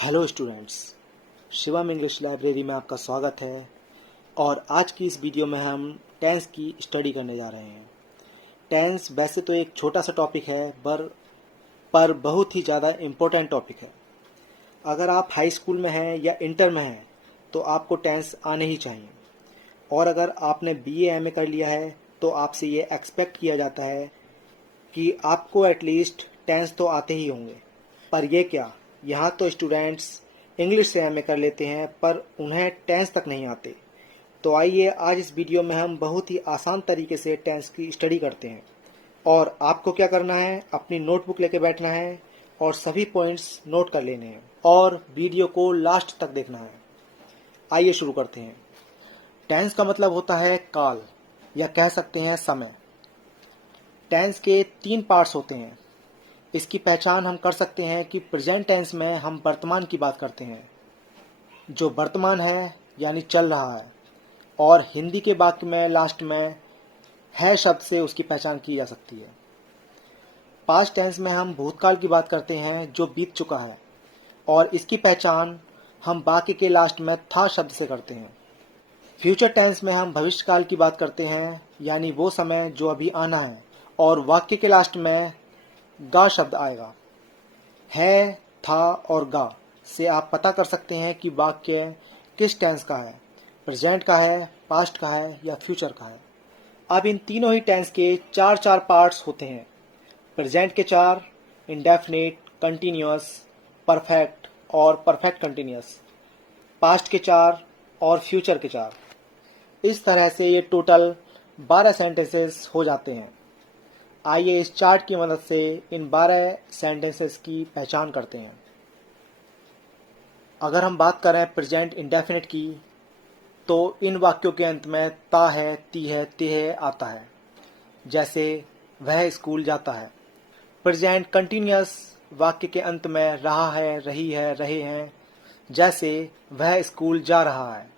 Hello students, Shivam English library में आपका स्वागत है। और आज की इस वीडियो में हम टेंस की स्टडी करने जा रहे हैं। टेंस वैसे तो एक छोटा सा टॉपिक है पर बहुत ही ज़्यादा इम्पोर्टेंट टॉपिक है। अगर आप हाई स्कूल में हैं या इंटर में हैं तो आपको टेंस आने ही चाहिए। और अगर आपने बीए एमए कर लिया है तो आपसे ये एक्सपेक्ट किया जाता है कि आपको एटलीस्ट टेंस तो आते ही होंगे। पर ये क्या, यहाँ तो स्टूडेंट्स इंग्लिश से एमए कर लेते हैं पर उन्हें टेंस तक नहीं आते। तो आइए आज इस वीडियो में हम बहुत ही आसान तरीके से टेंस की स्टडी करते हैं। और आपको क्या करना है, अपनी नोटबुक लेके बैठना है और सभी पॉइंट्स नोट कर लेने हैं और वीडियो को लास्ट तक देखना है। आइए शुरू करते हैं। टेंस का मतलब होता है काल या कह सकते हैं समय। टेंस के 3 पार्ट्स होते हैं। इसकी पहचान हम कर सकते हैं कि प्रेजेंट टेंस में हम वर्तमान की बात करते हैं, जो वर्तमान है यानी चल रहा है, और हिंदी के वाक्य में लास्ट में है शब्द से उसकी पहचान की जा सकती है। पास्ट टेंस में हम भूतकाल की बात करते हैं जो बीत चुका है, और इसकी पहचान हम वाक्य के लास्ट में था शब्द से करते हैं। फ्यूचर टेंस में हम भविष्यकाल की बात करते हैं यानी वो समय जो अभी आना है, और वाक्य के लास्ट में गा शब्द आएगा। है, था और गा से आप पता कर सकते हैं कि वाक्य किस टेंस का है, प्रेजेंट का है, पास्ट का है या फ्यूचर का है। अब इन तीनों ही टेंस के 4 पार्ट्स होते हैं। प्रेजेंट के 4, इंडेफिनिट, कंटिन्यूअस, परफेक्ट और परफेक्ट कंटिन्यूअस। पास्ट के 4 और फ्यूचर के 4। इस तरह से ये टोटल 12 सेंटेंसेस हो जाते हैं। आइए इस चार्ट की मदद से इन 12 सेंटेंसेस की पहचान करते हैं। अगर हम बात करें प्रेजेंट इंडेफिनिट की, तो इन वाक्यों के अंत में ता है, ती है, ते है आता है। जैसे वह स्कूल जाता है। प्रेजेंट कंटिन्यूअस वाक्य के अंत में रहा है, रही है, रहे हैं। जैसे वह स्कूल जा रहा है।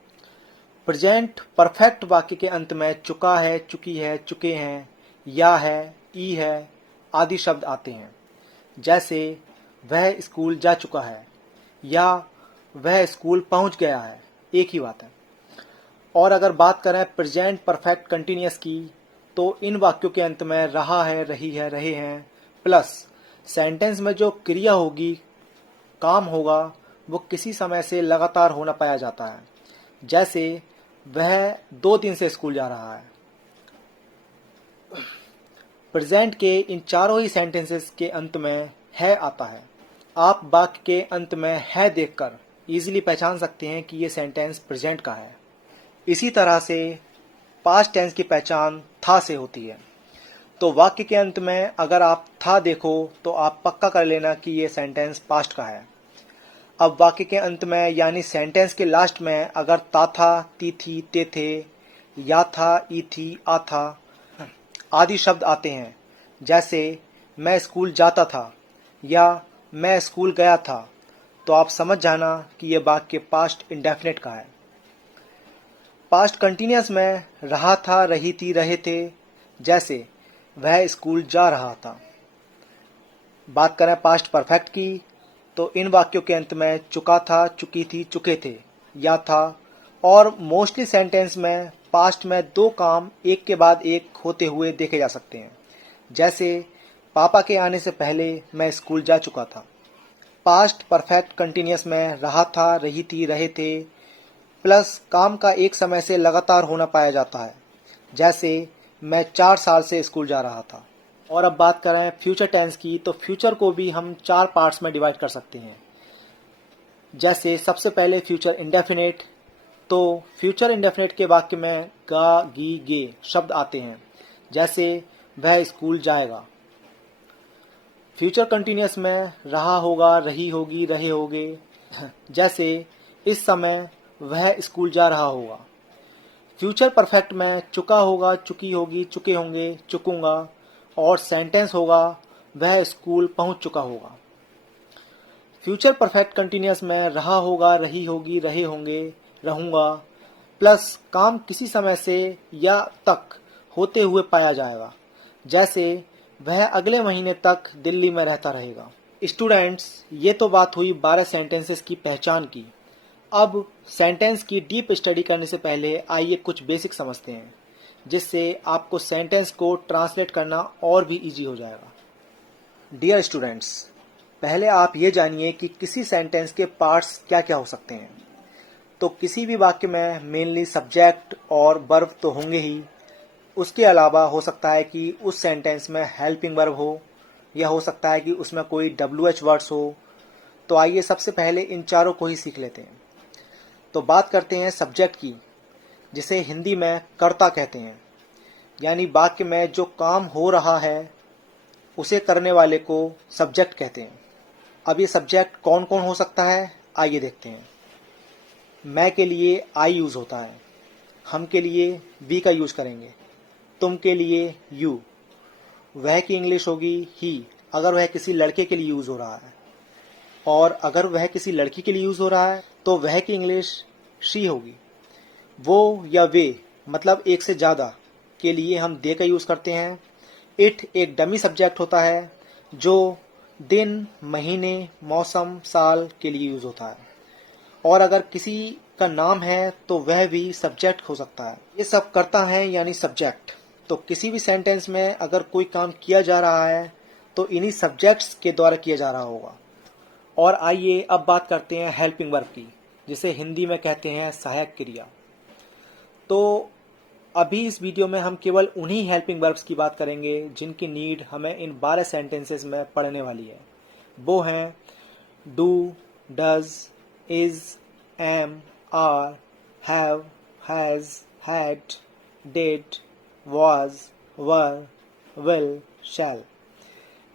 प्रेजेंट परफेक्ट वाक्य के अंत में चुका है, चुकी है, चुके हैं, या है, ई है आदि शब्द आते हैं। जैसे वह स्कूल जा चुका है या वह स्कूल पहुंच गया है, एक ही बात है। और अगर बात करें प्रेजेंट परफेक्ट कंटिन्यूअस की, तो इन वाक्यों के अंत में रहा है, रही है, रहे हैं प्लस सेंटेंस में जो क्रिया होगी, काम होगा, वो किसी समय से लगातार होना पाया जाता है। जैसे वह 2 दिन से स्कूल जा रहा है। प्रेजेंट के इन चारों ही सेंटेंसेस के अंत में है आता है। आप वाक्य के अंत में है देखकर इजीली पहचान सकते हैं कि ये सेंटेंस प्रेजेंट का है। इसी तरह से पास्ट टेंस की पहचान था से होती है। तो वाक्य के अंत में अगर आप था देखो तो आप पक्का कर लेना कि ये सेंटेंस पास्ट का है। अब वाक्य के अंत में यानी सेंटेंस के लास्ट में अगर ता था, ती थी, ते थे, या था, ई थी, आ था आदि शब्द आते हैं। जैसे मैं स्कूल जाता था या मैं स्कूल गया था, तो आप समझ जाना कि यह वाक्य पास्ट इंडेफिनिट का है। पास्ट कंटिन्यूअस में रहा था, रही थी, रहे थे। जैसे वह स्कूल जा रहा था। बात करें पास्ट परफेक्ट की, तो इन वाक्यों के अंत में चुका था, चुकी थी, चुके थे, या था। और मोस्टली सेंटेंस में पास्ट में 2 काम एक के बाद एक होते हुए देखे जा सकते हैं। जैसे पापा के आने से पहले मैं स्कूल जा चुका था। पास्ट परफेक्ट कंटिन्यूअस में रहा था, रही थी, रहे थे प्लस काम का एक समय से लगातार होना पाया जाता है। जैसे मैं 4 साल से स्कूल जा रहा था। और अब बात करें फ्यूचर टेंस की, तो फ्यूचर को भी हम 4 पार्ट्स में डिवाइड कर सकते हैं। जैसे सबसे पहले फ्यूचर इंडेफिनिट, तो फ्यूचर इंडेफिनिट के वाक्य में गा, गी, गे शब्द आते हैं। जैसे वह स्कूल जाएगा। फ्यूचर कंटिन्यूअस में रहा होगा, रही होगी, रहे होगे। जैसे इस समय वह स्कूल जा रहा होगा। फ्यूचर परफेक्ट में चुका होगा, चुकी होगी, चुके होंगे, चुकूंगा, और सेंटेंस होगा वह स्कूल पहुंच चुका होगा। फ्यूचर परफेक्ट कंटिन्यूअस में रहा होगा, रही होगी, रहे होंगे, रहूंगा प्लस काम किसी समय से या तक होते हुए पाया जाएगा। जैसे वह अगले महीने तक दिल्ली में रहता रहेगा। स्टूडेंट्स, ये तो बात हुई 12 सेंटेंसेस की पहचान की। अब सेंटेंस की डीप स्टडी करने से पहले आइए कुछ बेसिक समझते हैं, जिससे आपको सेंटेंस को ट्रांसलेट करना और भी इजी हो जाएगा। डियर स्टूडेंट्स, पहले आप ये जानिए कि किसी सेंटेंस के पार्ट्स क्या क्या हो सकते हैं। तो किसी भी वाक्य में मेनली सब्जेक्ट और वर्ब तो होंगे ही। उसके अलावा हो सकता है कि उस सेंटेंस में हेल्पिंग वर्ब हो, या हो सकता है कि उसमें कोई WH वर्ड्स हो। तो आइए सबसे पहले इन चारों को ही सीख लेते हैं। तो बात करते हैं सब्जेक्ट की, जिसे हिंदी में कर्ता कहते हैं, यानी वाक्य में जो काम हो रहा है उसे करने वाले को सब्जेक्ट कहते हैं। अब ये सब्जेक्ट कौन कौन हो सकता है, आइए देखते हैं। मैं के लिए आई यूज़ होता है, हम के लिए वी का यूज़ करेंगे, तुम के लिए यू, वह की इंग्लिश होगी ही अगर वह किसी लड़के के लिए यूज़ हो रहा है, और अगर वह किसी लड़की के लिए यूज़ हो रहा है तो वह की इंग्लिश शी होगी। वो या वे मतलब एक से ज़्यादा के लिए हम दे का यूज़ करते हैं। इट एक डमी सब्जेक्ट होता है जो दिन, महीने, मौसम, साल के लिए यूज़ होता है। और अगर किसी का नाम है तो वह भी सब्जेक्ट हो सकता है। ये सब करता है यानी सब्जेक्ट। तो किसी भी सेंटेंस में अगर कोई काम किया जा रहा है तो इन्हीं सब्जेक्ट्स के द्वारा किया जा रहा होगा। और आइए अब बात करते हैं हेल्पिंग वर्ब की, जिसे हिंदी में कहते हैं सहायक क्रिया। तो अभी इस वीडियो में हम केवल उन्हीं हेल्पिंग वर्ब्स की बात करेंगे जिनकी नीड हमें इन 12 सेंटेंसेस में पढ़ने वाली है। वो हैं do, does, is, am, are, have, has, had, did, was, were, will, shall.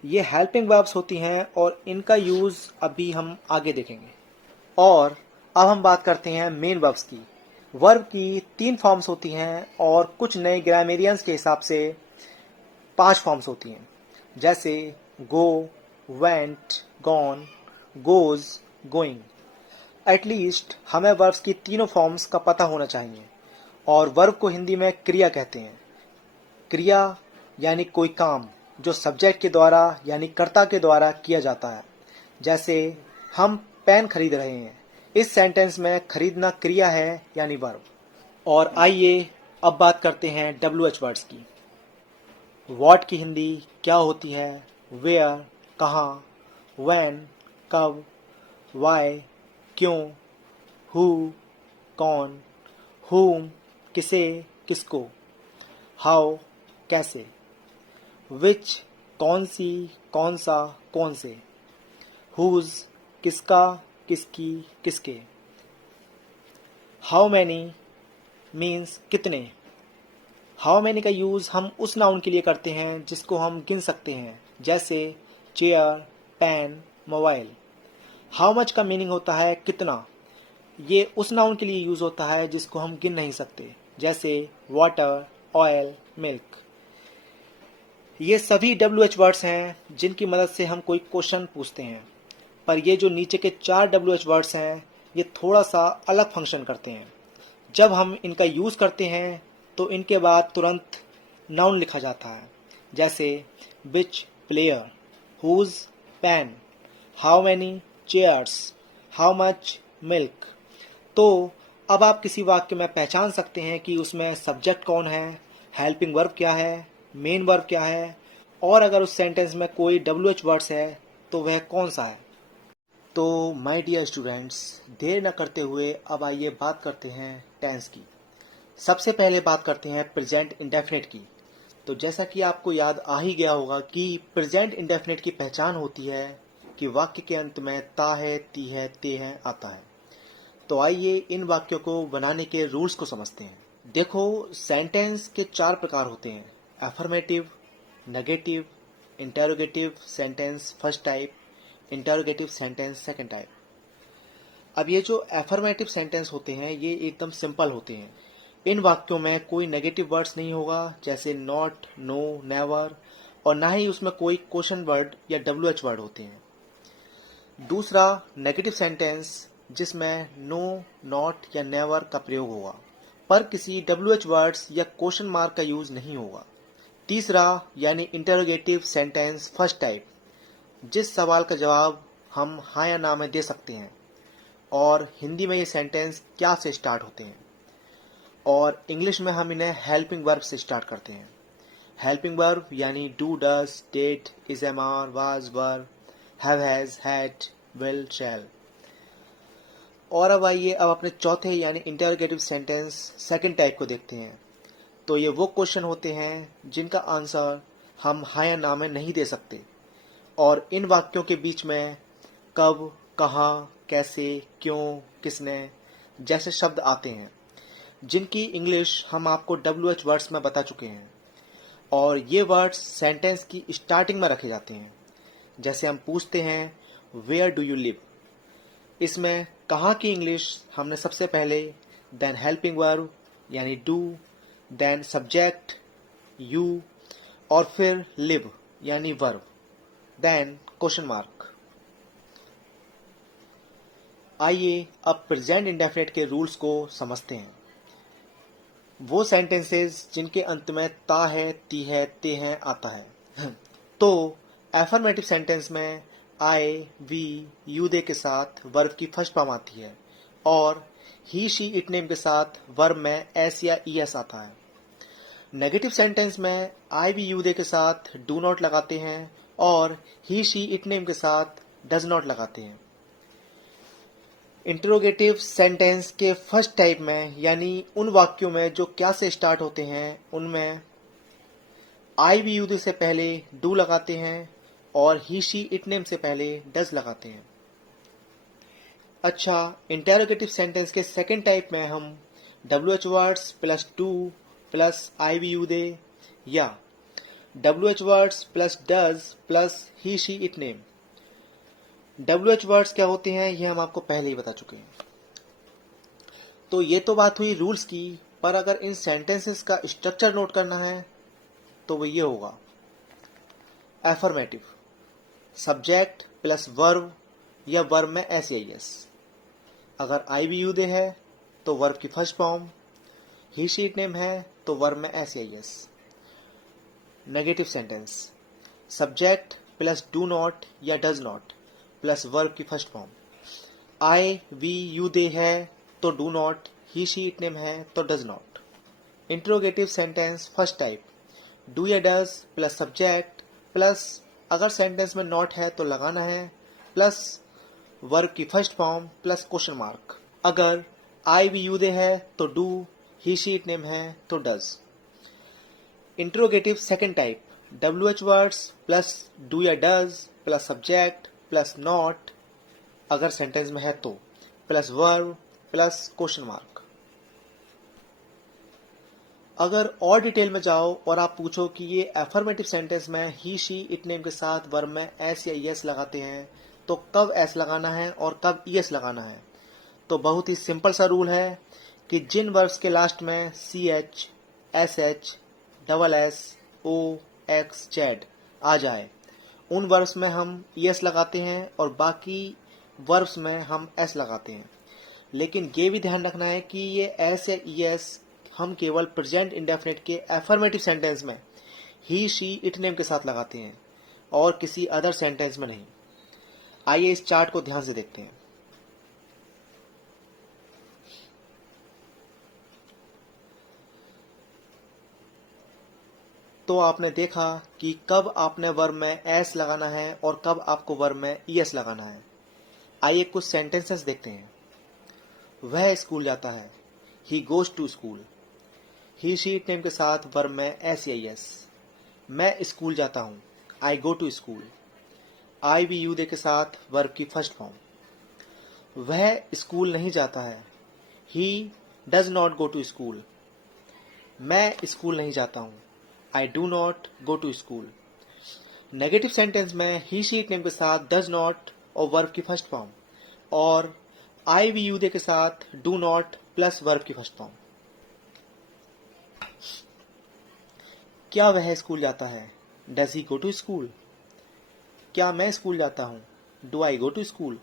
ये हेल्पिंग वर्ब्स होती हैं और इनका यूज़ अभी हम आगे देखेंगे। और अब हम बात करते हैं मेन वर्ब्स की। वर्ब की 3 फॉर्म्स होती हैं और कुछ नए ग्रामेरियंस के हिसाब से 5 फॉर्म्स होती हैं, जैसे go, went, gone, goes, going. At least हमें वर्ब्स की तीनों फॉर्म्स का पता होना चाहिए। और वर्ब को हिंदी में क्रिया कहते हैं। क्रिया यानी कोई काम जो सब्जेक्ट के द्वारा यानी कर्ता के द्वारा किया जाता है। जैसे हम पेन खरीद रहे हैं, इस सेंटेंस में खरीदना क्रिया है यानी वर्ब। और आइए अब बात करते हैं WH वर्ड्स की। व्हाट की हिंदी क्या होती है, वेयर कहाँ, व्हेन कब, वाई क्यों, हु कौन, हुम किसे किसको, हाउ कैसे, विच कौन सी कौन सा कौन से, हुज किसका किसकी किसके। हाउ मैनी मीन्स कितने। हाउ मैनी का यूज़ हम उस नाउन के लिए करते हैं जिसको हम गिन सकते हैं, जैसे chair, pen, mobile. How much का मीनिंग होता है कितना। ये उस नाउन के लिए यूज़ होता है जिसको हम गिन नहीं सकते, जैसे वाटर, ऑयल, मिल्क। ये सभी WH वर्ड्स हैं जिनकी मदद से हम कोई क्वेश्चन पूछते हैं। पर ये जो नीचे के 4 WH वर्ड्स हैं ये थोड़ा सा अलग फंक्शन करते हैं। जब हम इनका यूज़ करते हैं तो इनके बाद तुरंत नाउन लिखा जाता है, जैसे which player, whose pen, how many chairs, how much milk. तो अब आप किसी वाक्य में पहचान सकते हैं कि उसमें सब्जेक्ट कौन है, हेल्पिंग वर्ब क्या है, मेन वर्ब क्या है, और अगर उस सेंटेंस में कोई WH वर्ड्स है तो वह कौन सा है। तो माय डियर स्टूडेंट्स, देर न करते हुए अब आइए बात करते हैं टेंस की। सबसे पहले बात करते हैं प्रेजेंट इंडेफिनिट की। तो जैसा कि आपको याद आ ही गया होगा कि प्रेजेंट इंडेफिनिट की पहचान होती है कि वाक्य के अंत में ता है, ती है, ते है आता है। तो आइए इन वाक्यों को बनाने के रूल्स को समझते हैं। देखो, सेंटेंस के 4 प्रकार होते हैं: affirmative, negative, interrogative sentence first type, interrogative sentence second type. अब ये जो अफर्मेटिव सेंटेंस होते हैं ये एकदम सिंपल होते हैं। इन वाक्यों में कोई नेगेटिव वर्ड्स नहीं होगा, जैसे नॉट, नो, नेवर, और ना ही उसमें कोई क्वेश्चन वर्ड या WH वर्ड होते हैं। दूसरा नेगेटिव सेंटेंस जिसमें नो, नॉट या नेवर का प्रयोग होगा, पर किसी WH वर्ड्स या क्वेश्चन मार्क का यूज नहीं होगा। तीसरा यानी इंटरोगेटिव सेंटेंस फर्स्ट टाइप, जिस सवाल का जवाब हम हाँ या ना में दे सकते हैं, और हिंदी में ये सेंटेंस क्या से स्टार्ट होते हैं, और इंग्लिश में हम इन्हें हेल्पिंग वर्ब से स्टार्ट करते हैं। हेल्पिंग वर्ब यानी do, does, did, is, am, are, was, were, have, has, had, will, shall. और अब आइए अब अपने चौथे यानी इंटरोगेटिव सेंटेंस सेकंड टाइप को देखते हैं। तो ये वो क्वेश्चन होते हैं जिनका आंसर हम हाँ या ना में नहीं दे सकते, और इन वाक्यों के बीच में कब, कहाँ, कैसे, क्यों, किसने जैसे शब्द आते हैं, जिनकी इंग्लिश हम आपको WH वर्ड्स में बता चुके हैं। और ये वर्ड्स सेंटेंस की स्टार्टिंग में रखे जाते हैं। जैसे हम पूछते हैं वेयर डू यू लिव, इसमें कहाँ की इंग्लिश हमने सबसे पहले देन हेल्पिंग वर्ब यानी डू, देन सब्जेक्ट यू, और फिर लिव यानी वर्ब, देन क्वेश्चन मार्क। आइए अब प्रेजेंट इंडेफिनिट के रूल्स को समझते हैं। वो सेंटेंसेस जिनके अंत में ता है, ती है, ते हैं आता है। तो एफर्मेटिव सेंटेंस में आई, वी, यू, दे के साथ वर्ब की फर्स्ट फॉर्म आती है, और ही, शी, इट, नेम के साथ वर्ब में एस या ई एस आता है। नेगेटिव सेंटेंस में आई, वी, यू, दे के साथ डू नॉट लगाते हैं, और ही, शी, इट, नेम के साथ डज नॉट लगाते हैं। इंटरोगेटिव सेंटेंस के फर्स्ट टाइप में यानी उन वाक्यों में जो क्या से स्टार्ट होते हैं, उनमें आई, वी, यू, दे से पहले डू लगाते हैं, और ही, शी, इट, नेम से पहले डज लगाते हैं। अच्छा, इंटरोगेटिव सेंटेंस के सेकेंड टाइप में हम WH words plus do plus I, we, you, they, या WH words plus does plus he, she, it, name. WH words क्या होते हैं ये हम आपको पहले ही बता चुके हैं। तो ये तो बात हुई रूल्स की, पर अगर इन सेंटेंसेस का स्ट्रक्चर नोट करना है तो वो ये होगा। एफर्मेटिव, सब्जेक्ट प्लस वर्ब या वर्ब में एस या एस। अगर आई, वी, यू, दे है तो वर्ब की first form, he, she, it, name है तो वर्ब में एस या es. Negative sentence, subject plus do not या डज नॉट प्लस वर्ब की first form. I, we, you, they है तो do not, he, she, it, name है तो does not. Interrogative sentence first type, do या does plus subject plus अगर sentence में not है तो लगाना है, प्लस वर्ब की first form plus question mark. अगर आई, वी, यू, दे है तो do, he, she, it, name है तो does. Interrogative second type, WH words plus do या does plus subject plus not अगर सेंटेंस में है तो, plus verb plus question mark. अगर और डिटेल में जाओ और आप पूछो कि ये एफर्मेटिव सेंटेंस में ही, शी, इट, नेम के साथ वर्ब में एस या एस लगाते हैं, तो कब एस लगाना है और कब ईएस लगाना है, तो बहुत ही सिंपल सा रूल है कि जिन वर्ब्स के लास्ट में CH, SH, double S, O, X, Z आ जाए उन वर्ब्स में हम ईएस लगाते हैं, और बाकी वर्ब्स में हम एस लगाते हैं। लेकिन ये भी ध्यान रखना है कि ये एस या ईएस हम केवल प्रेजेंट इंडेफिनिट के एफर्मेटिव सेंटेंस में ही, शी, इट, नेम के साथ लगाते हैं और किसी अदर सेंटेंस में नहीं। आइए इस चार्ट को ध्यान से देखते हैं। तो आपने देखा कि कब आपने वर्ब में एस लगाना है और कब आपको वर्ब में ईएस लगाना है। आइए कुछ सेंटेंसेस देखते हैं। वह स्कूल जाता है, he goes to school. He, she, it, name के साथ वर्ब में एस या एस। मैं स्कूल जाता हूँ, I go to school. I, we, you, they के साथ वर्ब की फर्स्ट फॉर्म। वह स्कूल नहीं जाता है, he does not go to school. मैं स्कूल नहीं जाता हूँ, I do not go to school. Negative sentence में ही, शी, इट, नेम के साथ डज नॉट और वर्ब की फर्स्ट फॉर्म, और आई, वी, यू, दे के साथ डू नॉट प्लस वर्ब की फर्स्ट फॉर्म। क्या वह स्कूल जाता है, does he go to school. क्या मैं स्कूल जाता हूँ, do I go to school.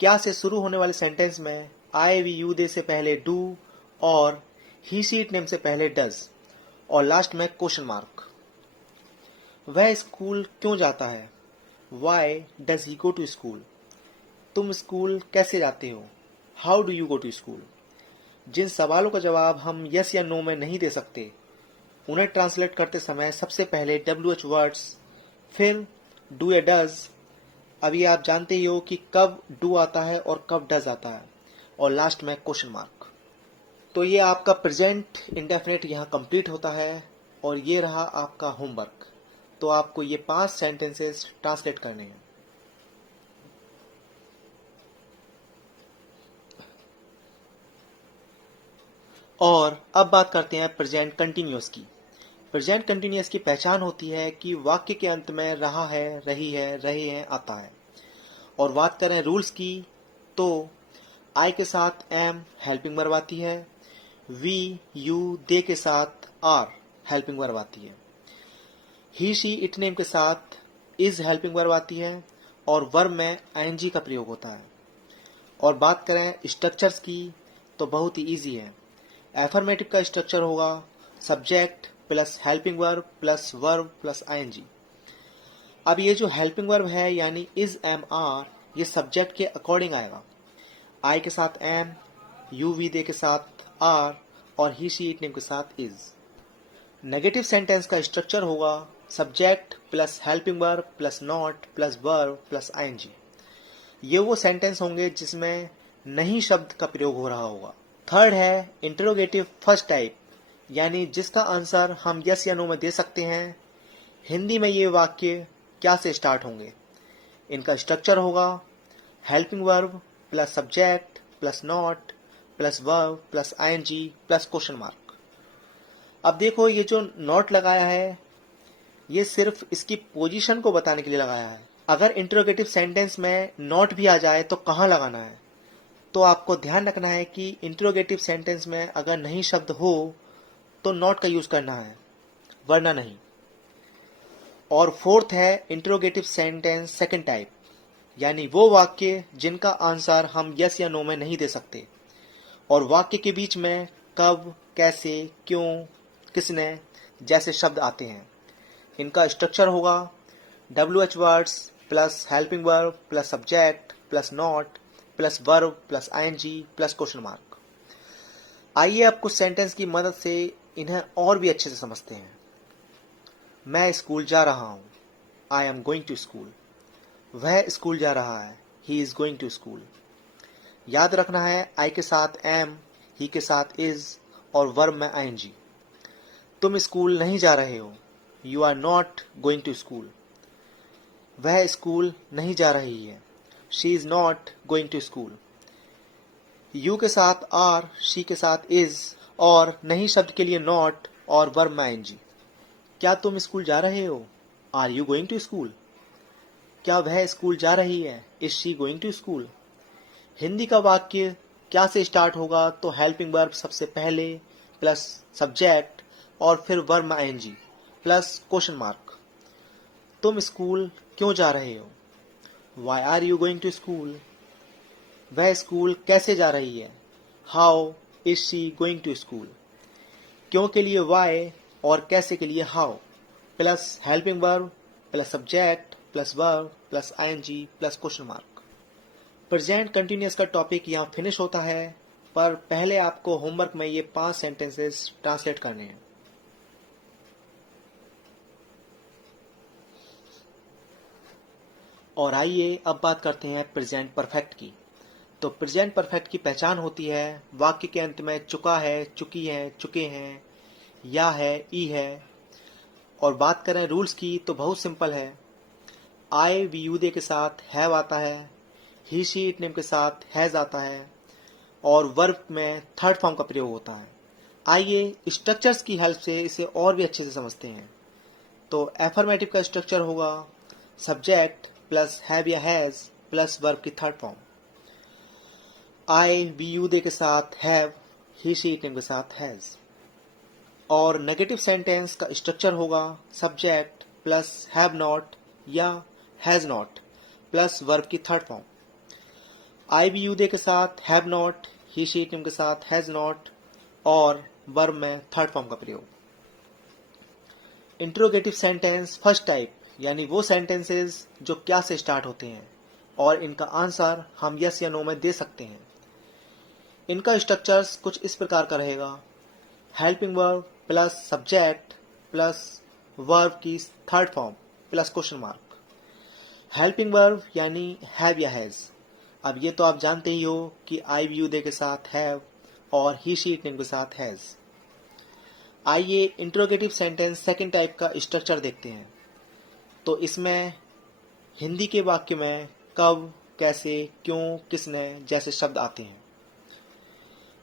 क्या से शुरू होने वाले सेंटेंस में आई, वी, यू, दे से पहले डू और ही, शी, इट, नेम से पहले डज और लास्ट में क्वेश्चन मार्क। वह स्कूल क्यों जाता है, why does he go to school? तुम स्कूल कैसे जाते हो? How do you go to school? जिन सवालों का जवाब हम यस या नो में नहीं दे सकते, उन्हें ट्रांसलेट करते समय सबसे पहले WH वर्ड्स, फिर डू या डज। अभी आप जानते ही हो कि कब डू आता है और कब डज आता है, और लास्ट में क्वेश्चन मार्क। तो ये आपका प्रेजेंट इंडेफिनिट यहाँ कंप्लीट होता है, और ये रहा आपका होमवर्क। तो आपको ये 5 सेंटेंसेस ट्रांसलेट करने हैं। और अब बात करते हैं प्रेजेंट कंटिन्यूअस की। प्रेजेंट कंटिन्यूअस की पहचान होती है कि वाक्य के अंत में रहा है, रही है, रहे हैं आता है। और बात करें रूल्स की, तो आई के साथ एम हेल्पिंग वर्ब आती है, वी यू दे के साथ आर हेल्पिंग वर्ब आती है, ही शी इट नेम के साथ इज हेल्पिंग वर्ब आती है, और वर्ब में आईएनजी का प्रयोग होता है। और बात करें स्ट्रक्चर्स की, तो बहुत ही ईजी है। एफर्मेटिव का स्ट्रक्चर होगा subject plus helping verb plus verb plus ING. अब ये जो हेल्पिंग वर्ब है यानी इज एम आर, ये सब्जेक्ट के अकॉर्डिंग आएगा। आई के साथ एम, यू वी दे के साथ आर, और ही शी इट नेम के साथ इज। नेगेटिव सेंटेंस का स्ट्रक्चर होगा subject plus helping verb plus not plus verb plus ING. ये वो सेंटेंस होंगे जिसमें नहीं शब्द का प्रयोग हो रहा होगा। थर्ड है इंटरोगेटिव फर्स्ट टाइप, यानी जिसका आंसर हम यस या नो में दे सकते हैं। हिंदी में ये वाक्य क्या से स्टार्ट होंगे? इनका स्ट्रक्चर होगा helping verb plus subject plus not plus verb plus ING plus question mark. अब देखो, ये जो नॉट लगाया है ये सिर्फ इसकी पोजीशन को बताने के लिए लगाया है। अगर इंटरोगेटिव सेंटेंस में नॉट भी आ जाए तो कहाँ लगाना है? तो आपको ध्यान रखना है कि इंटरोगेटिव सेंटेंस में अगर नहीं शब्द हो तो नॉट का यूज करना है, वरना नहीं। और फोर्थ है इंटरोगेटिव सेंटेंस सेकंड टाइप, यानी वो वाक्य जिनका आंसर हम यस या नो में नहीं दे सकते, और वाक्य के बीच में कब, कैसे, क्यों, किसने जैसे शब्द आते हैं। इनका स्ट्रक्चर होगा WH words plus helping verb plus subject plus not plus verb plus ING plus question mark. आइए अब कुछ सेंटेंस की मदद से इन्हें और भी अच्छे से समझते हैं। मैं स्कूल जा रहा हूँ, I am going to school. वह स्कूल जा रहा है, he is going to school. याद रखना है आई के साथ एम, ही के साथ इज, और वर्ब में आईएनजी। तुम स्कूल नहीं जा रहे हो, you are not going to school. वह स्कूल नहीं जा रही है, she is not going to school. You के साथ आर, शी के साथ इज, और नहीं शब्द के लिए नॉट और वर्ब में आईएनजी। क्या तुम स्कूल जा रहे हो? Are you going to school? क्या वह स्कूल जा रही है? Is she going to school? Hindi का वाक्य क्या से स्टार्ट होगा? तो हेल्पिंग वर्ब सबसे पहले प्लस सब्जेक्ट और फिर वर्ब में आईएनजी प्लस क्वेश्चन मार्क। तुम स्कूल क्यों जा रहे हो? Why are you going to school? वह स्कूल कैसे जा रही है? How is she going to school? क्यों के लिए वाई और कैसे के लिए how, plus helping verb plus subject plus verb plus ING plus question mark. Present continuous का टॉपिक यहाँ फिनिश होता है, पर पहले आपको होमवर्क में ये 5 सेंटेंसेस ट्रांसलेट करने हैं। और आइए अब बात करते हैं प्रेजेंट परफेक्ट की। तो प्रेजेंट परफेक्ट की पहचान होती है वाक्य के अंत में चुका है, चुकी है, चुके हैं, या है, ई है। और बात करें रूल्स की तो बहुत सिंपल है। आई वी यू दे के साथ हैव आता है, ही शी इट नेम के साथ हैज आता है, और वर्ब में थर्ड फॉर्म का प्रयोग होता है। आइए स्ट्रक्चर्स की हेल्प से इसे और भी अच्छे से समझते हैं। तो एफर्मेटिव का स्ट्रक्चर होगा सब्जेक्ट प्लस हैव या हैज प्लस वर्ब की third form. I we you they के साथ have, he she it name के साथ हैज। और नेगेटिव सेंटेंस का स्ट्रक्चर होगा सब्जेक्ट प्लस हैव नॉट या हैज नॉट प्लस वर्ब की third form. I we you they के साथ have not, he she it name के साथ हैज नॉट, और वर्ब में थर्ड फॉर्म का प्रयोग। इंट्रोगेटिव सेंटेंस फर्स्ट टाइप, यानी वो सेंटेंसेस जो क्या से स्टार्ट होते हैं और इनका आंसर हम यस या नो में दे सकते हैं। इनका स्ट्रक्चर्स कुछ इस प्रकार का रहेगा। Helping verb plus subject plus verb की third form plus question mark. Helping verb यानी हैव या हैज। अब ये तो आप जानते ही हो कि आई यू दे के साथ हैव और ही शी इट नेम के साथ हैज। आइए इंट्रोगेटिव सेंटेंस सेकंड टाइप का स्ट्रक्चर देखते हैं। तो इसमें हिंदी के वाक्य में कब, कैसे, क्यों, किसने जैसे शब्द आते हैं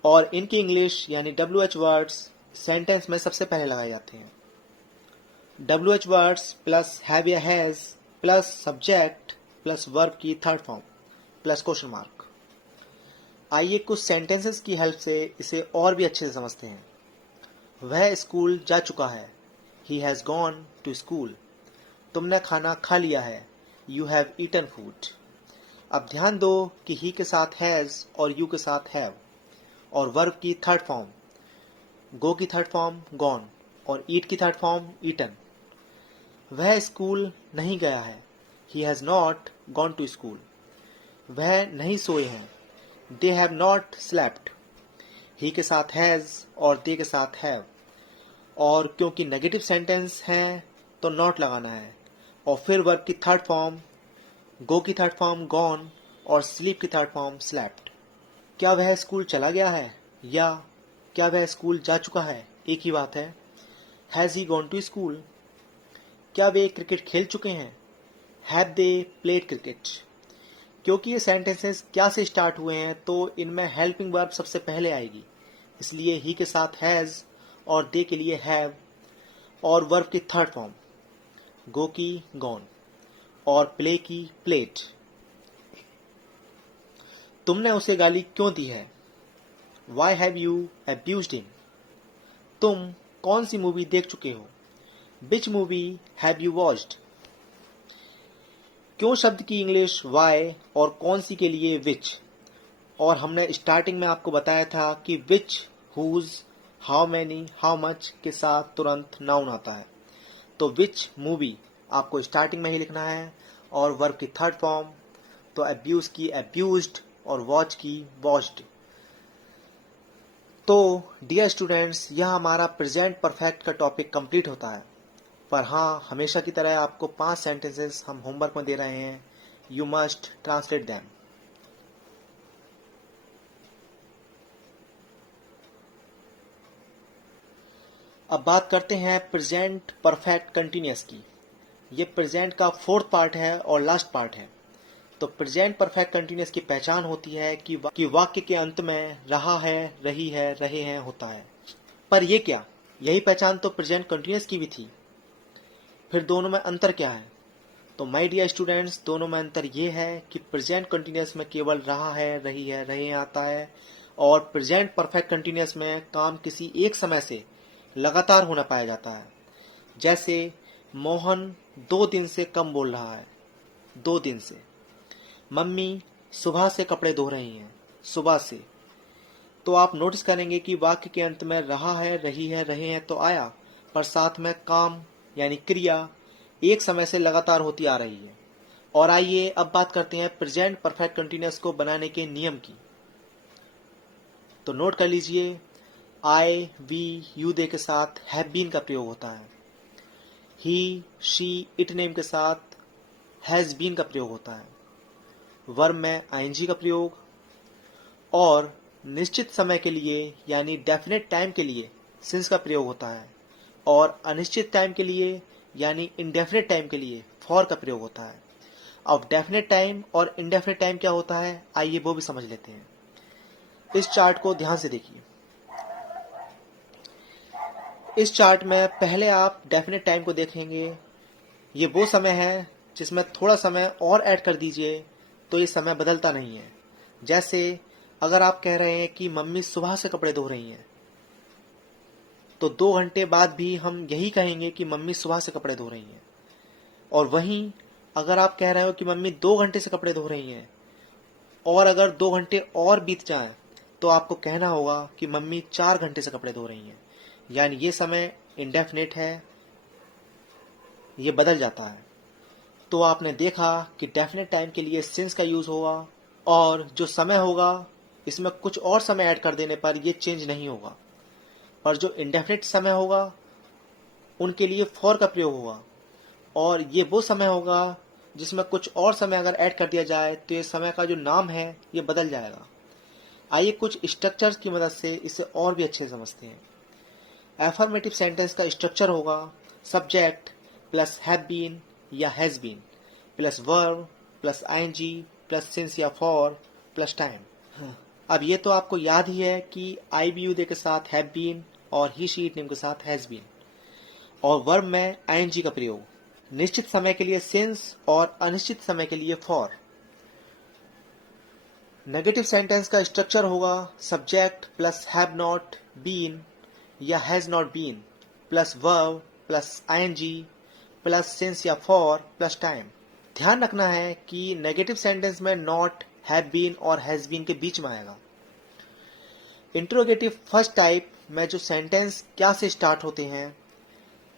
और इनकी इंग्लिश यानी WH वर्ड्स सेंटेंस में सबसे पहले लगाए जाते हैं। WH वर्ड्स प्लस हैव या has plus subject plus verb की third form plus question mark. आइए कुछ सेंटेंसेस की हेल्प से इसे और भी अच्छे से समझते हैं। वह स्कूल जा चुका है। He has gone to school. तुमने खाना खा लिया है। You have eaten food. अब ध्यान दो कि he के साथ has और you के साथ have और वर्ब की थर्ड फॉर्म, go की थर्ड फॉर्म gone और eat की थर्ड फॉर्म eaten। वह स्कूल नहीं गया है। He has not gone to school. वह नहीं सोए हैं। They have not slept. He के साथ has और they के साथ have और क्योंकि नेगेटिव सेंटेंस हैं तो नॉट लगाना है और फिर वर्ब की थर्ड फॉर्म, गो की थर्ड फॉर्म गॉन और स्लीप की थर्ड फॉर्म स्लेप्ट। क्या वह स्कूल चला गया है या क्या वह स्कूल जा चुका है, एक ही बात है। Has he gone to school. क्या वे क्रिकेट खेल चुके हैं। Have they played cricket. क्योंकि ये सेंटेंसेस क्या से स्टार्ट हुए हैं तो इनमें हेल्पिंग वर्ब सबसे पहले आएगी, इसलिए ही के साथ हैज़ और दे के लिए हैव और वर्ब की थर्ड फॉर्म, गो की गॉन और प्ले की प्लेड। तुमने उसे गाली क्यों दी है। Why have you abused him. तुम कौन सी मूवी देख चुके हो। Which movie have you watched. क्यों शब्द की इंग्लिश वाई और कौन सी के लिए विच। और हमने स्टार्टिंग में आपको बताया था कि which, whose, how many, how much के साथ तुरंत नाउन आता है। तो विच मूवी आपको स्टार्टिंग में ही लिखना है और वर्ब की थर्ड फॉर्म, तो अब्यूज की अब्यूज्ड और वॉच की वॉच्ड। तो डियर स्टूडेंट्स, यह हमारा प्रेजेंट परफेक्ट का टॉपिक कंप्लीट होता है। पर हाँ, हमेशा की तरह आपको 5 सेंटेंसेस हम होमवर्क में दे रहे हैं। You must translate them. अब बात करते हैं प्रेजेंट परफेक्ट कंटिन्यूअस की। ये प्रेजेंट का फोर्थ पार्ट है और लास्ट पार्ट है। तो प्रेजेंट परफेक्ट कंटिन्यूअस की पहचान होती है कि वाक्य के अंत में रहा है, रही है, रहे हैं होता है। पर ये क्या, यही पहचान तो प्रेजेंट कंटिन्यूअस की भी थी। फिर दोनों में अंतर क्या है। तो माय डियर स्टूडेंट्स, दोनों में अंतर ये है कि प्रेजेंट कंटिन्यूअस में केवल रहा है, रही है, रहे हैं आता है और प्रेजेंट परफेक्ट कंटिन्यूअस में काम किसी एक समय से लगातार होना पाया जाता है। जैसे मोहन 2 दिन से कम बोल रहा है। 2 दिन से। मम्मी सुबह से कपड़े धो रही हैं। सुबह से। तो आप नोटिस करेंगे कि वाक्य के अंत में रहा है, रही है, रहे हैं तो आया, पर साथ में काम यानी क्रिया एक समय से लगातार होती आ रही है। और आइए अब बात करते हैं प्रेजेंट परफेक्ट कंटिन्यूअस को बनाने के नियम की। तो नोट कर लीजिए, आई, वी, यू दे के साथ हैव बीन का प्रयोग होता है। ही, शी, इट नेम के साथ हैज बीन का प्रयोग होता है। वर्ब में आईएनजी का प्रयोग और निश्चित समय के लिए यानी डेफिनेट टाइम के लिए सिंस का प्रयोग होता है और अनिश्चित टाइम के लिए यानी इनडेफिनेट टाइम के लिए फॉर का प्रयोग होता है। अब डेफिनेट टाइम और इनडेफिनेट टाइम क्या होता है, आइए वो भी समझ लेते हैं। इस चार्ट को ध्यान से देखिए। इस चार्ट में पहले आप डेफिनेट टाइम को देखेंगे। ये वो समय है जिसमें थोड़ा समय और ऐड कर दीजिए तो ये समय बदलता नहीं है। जैसे अगर आप कह रहे हैं कि मम्मी सुबह से कपड़े धो रही हैं, तो 2 घंटे बाद भी हम यही कहेंगे कि मम्मी सुबह से कपड़े धो रही हैं। और वहीं अगर आप कह रहे हो कि मम्मी 2 घंटे से कपड़े धो रही हैं और अगर 2 घंटे और बीत जाएं तो आपको कहना होगा कि मम्मी 4 घंटे से कपड़े धो रही हैं। यानी ये समय इंडेफिनेट है, ये बदल जाता है। तो आपने देखा कि डेफिनेट टाइम के लिए सिंस का यूज होगा और जो समय होगा इसमें कुछ और समय ऐड कर देने पर ये चेंज नहीं होगा, पर जो इंडेफिनिट समय होगा उनके लिए फॉर का प्रयोग होगा और ये वो समय होगा जिसमें कुछ और समय अगर ऐड कर दिया जाए तो ये समय का जो नाम है ये बदल जाएगा। आइए कुछ स्ट्रक्चर्स की मदद से इसे और भी अच्छे से समझते हैं। एफर्मेटिव सेंटेंस का स्ट्रक्चर होगा सब्जेक्ट प्लस हैव बीन या has been plus verb plus ING plus since या फॉर प्लस टाइम। अब ये तो आपको याद ही है कि आई बी यू दे के साथ हैव बीन और ही शी इट नेम के साथ हैज बीन और वर्ब में आईएनजी का प्रयोग, निश्चित समय के लिए सिंस और अनिश्चित समय के लिए फॉर। नेगेटिव सेंटेंस का स्ट्रक्चर होगा subject plus have not been या has not been plus verb plus ING plus since या फॉर प्लस टाइम। ध्यान रखना है कि नेगेटिव सेंटेंस में नॉट, हैव बीन और हैज बीन के बीच में आएगा। इंट्रोगेटिव फर्स्ट टाइप में जो सेंटेंस क्या से स्टार्ट होते हैं,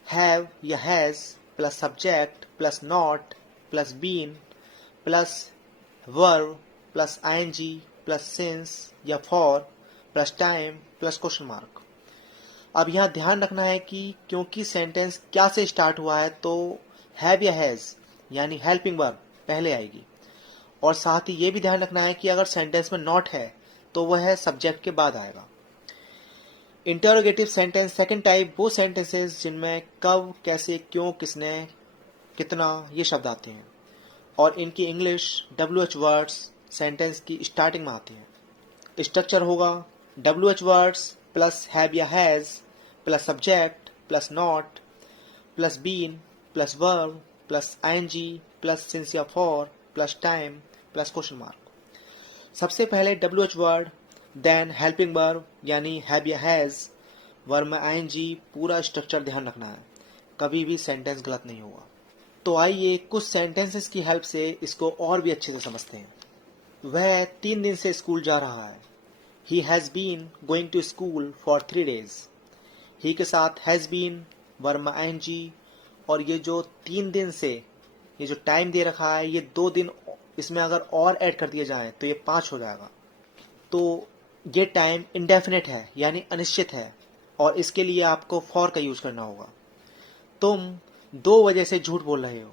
हैव या has plus subject plus not plus been plus verb plus ING plus since या for plus time plus question mark. अब यहाँ ध्यान रखना है कि क्योंकि सेंटेंस क्या से स्टार्ट हुआ है तो हैव या हैज यानी हेल्पिंग वर्ब पहले आएगी और साथ ही ये भी ध्यान रखना है कि अगर सेंटेंस में नॉट है तो वह सब्जेक्ट के बाद आएगा। इंटरोगेटिव सेंटेंस सेकंड टाइप वो सेंटेंसेस जिनमें कब, कैसे, क्यों, किसने, कितना ये शब्द आते हैं और इनकी इंग्लिश WH वर्ड्स सेंटेंस की स्टार्टिंग में आते हैं। स्ट्रक्चर होगा WH वर्ड्स प्लस हैव या has plus subject plus not plus been plus verb plus ING plus since या for plus time plus question mark. सबसे पहले WH word, then helping verb यानी हैव या हैज, वर्ब में ING, पूरा structure ध्यान रखना है, कभी भी सेंटेंस गलत नहीं होगा। तो आइए कुछ सेंटेंसेस की हेल्प से इसको और भी अच्छे से समझते हैं। वह 3 दिन से स्कूल जा रहा है। He has been going to school for 3 days. He के साथ has been, वर्ब में आईएनजी और ये जो 3 दिन से ये जो टाइम दे रखा है ये 2 दिन इसमें अगर और ऐड कर दिए जाएं तो ये 5 हो जाएगा। तो ये टाइम इंडेफिनिट है यानी अनिश्चित है और इसके लिए आपको फॉर का यूज करना होगा। तुम 2 बजे से झूठ बोल रहे हो।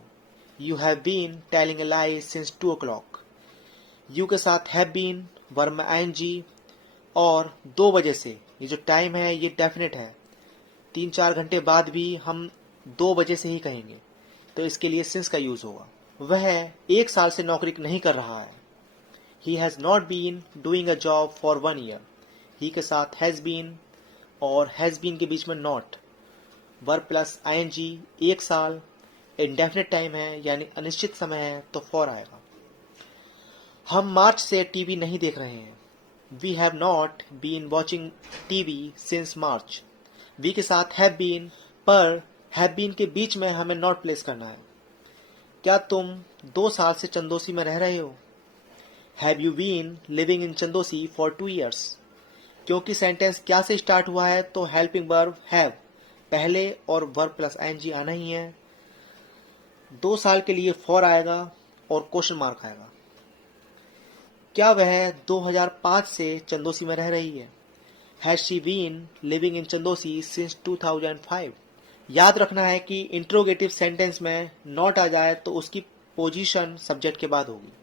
You have been telling a lie since 2 o'clock. You के साथ हैव बीन, वर्ब में आईएनजी और 2 बजे से ये जो टाइम है ये डेफिनेट है, 3-4 घंटे बाद भी हम 2 बजे से ही कहेंगे तो इसके लिए सिंस का यूज होगा। वह 1 साल से नौकरी नहीं कर रहा है। He has not been doing a job for 1 year. He के साथ has been और has been के बीच में not, वर्ब प्लस आईएनजी, 1 साल इंडेफिनिट टाइम है यानी अनिश्चित समय है तो फॉर आएगा। हम मार्च से टीवी नहीं देख रहे हैं। We have not been watching TV since March. We के साथ have been, पर have been के बीच में हमें not प्लेस करना है। क्या तुम 2 साल से चंदोसी में रह रहे हो? Have you been living in Chandosi for 2 years? क्योंकि सेंटेंस क्या से स्टार्ट हुआ है तो हेल्पिंग वर्ब हैव पहले और वर्ब प्लस आईएनजी आना ही है। 2 साल के लिए फॉर आएगा और क्वेश्चन मार्क आएगा। क्या वह 2005 से चंदोसी में रह रही है? Has she been living in Chandosi since 2005? याद रखना है कि इंट्रोगेटिव सेंटेंस में नॉट आ जाए तो उसकी पोजीशन सब्जेक्ट के बाद होगी।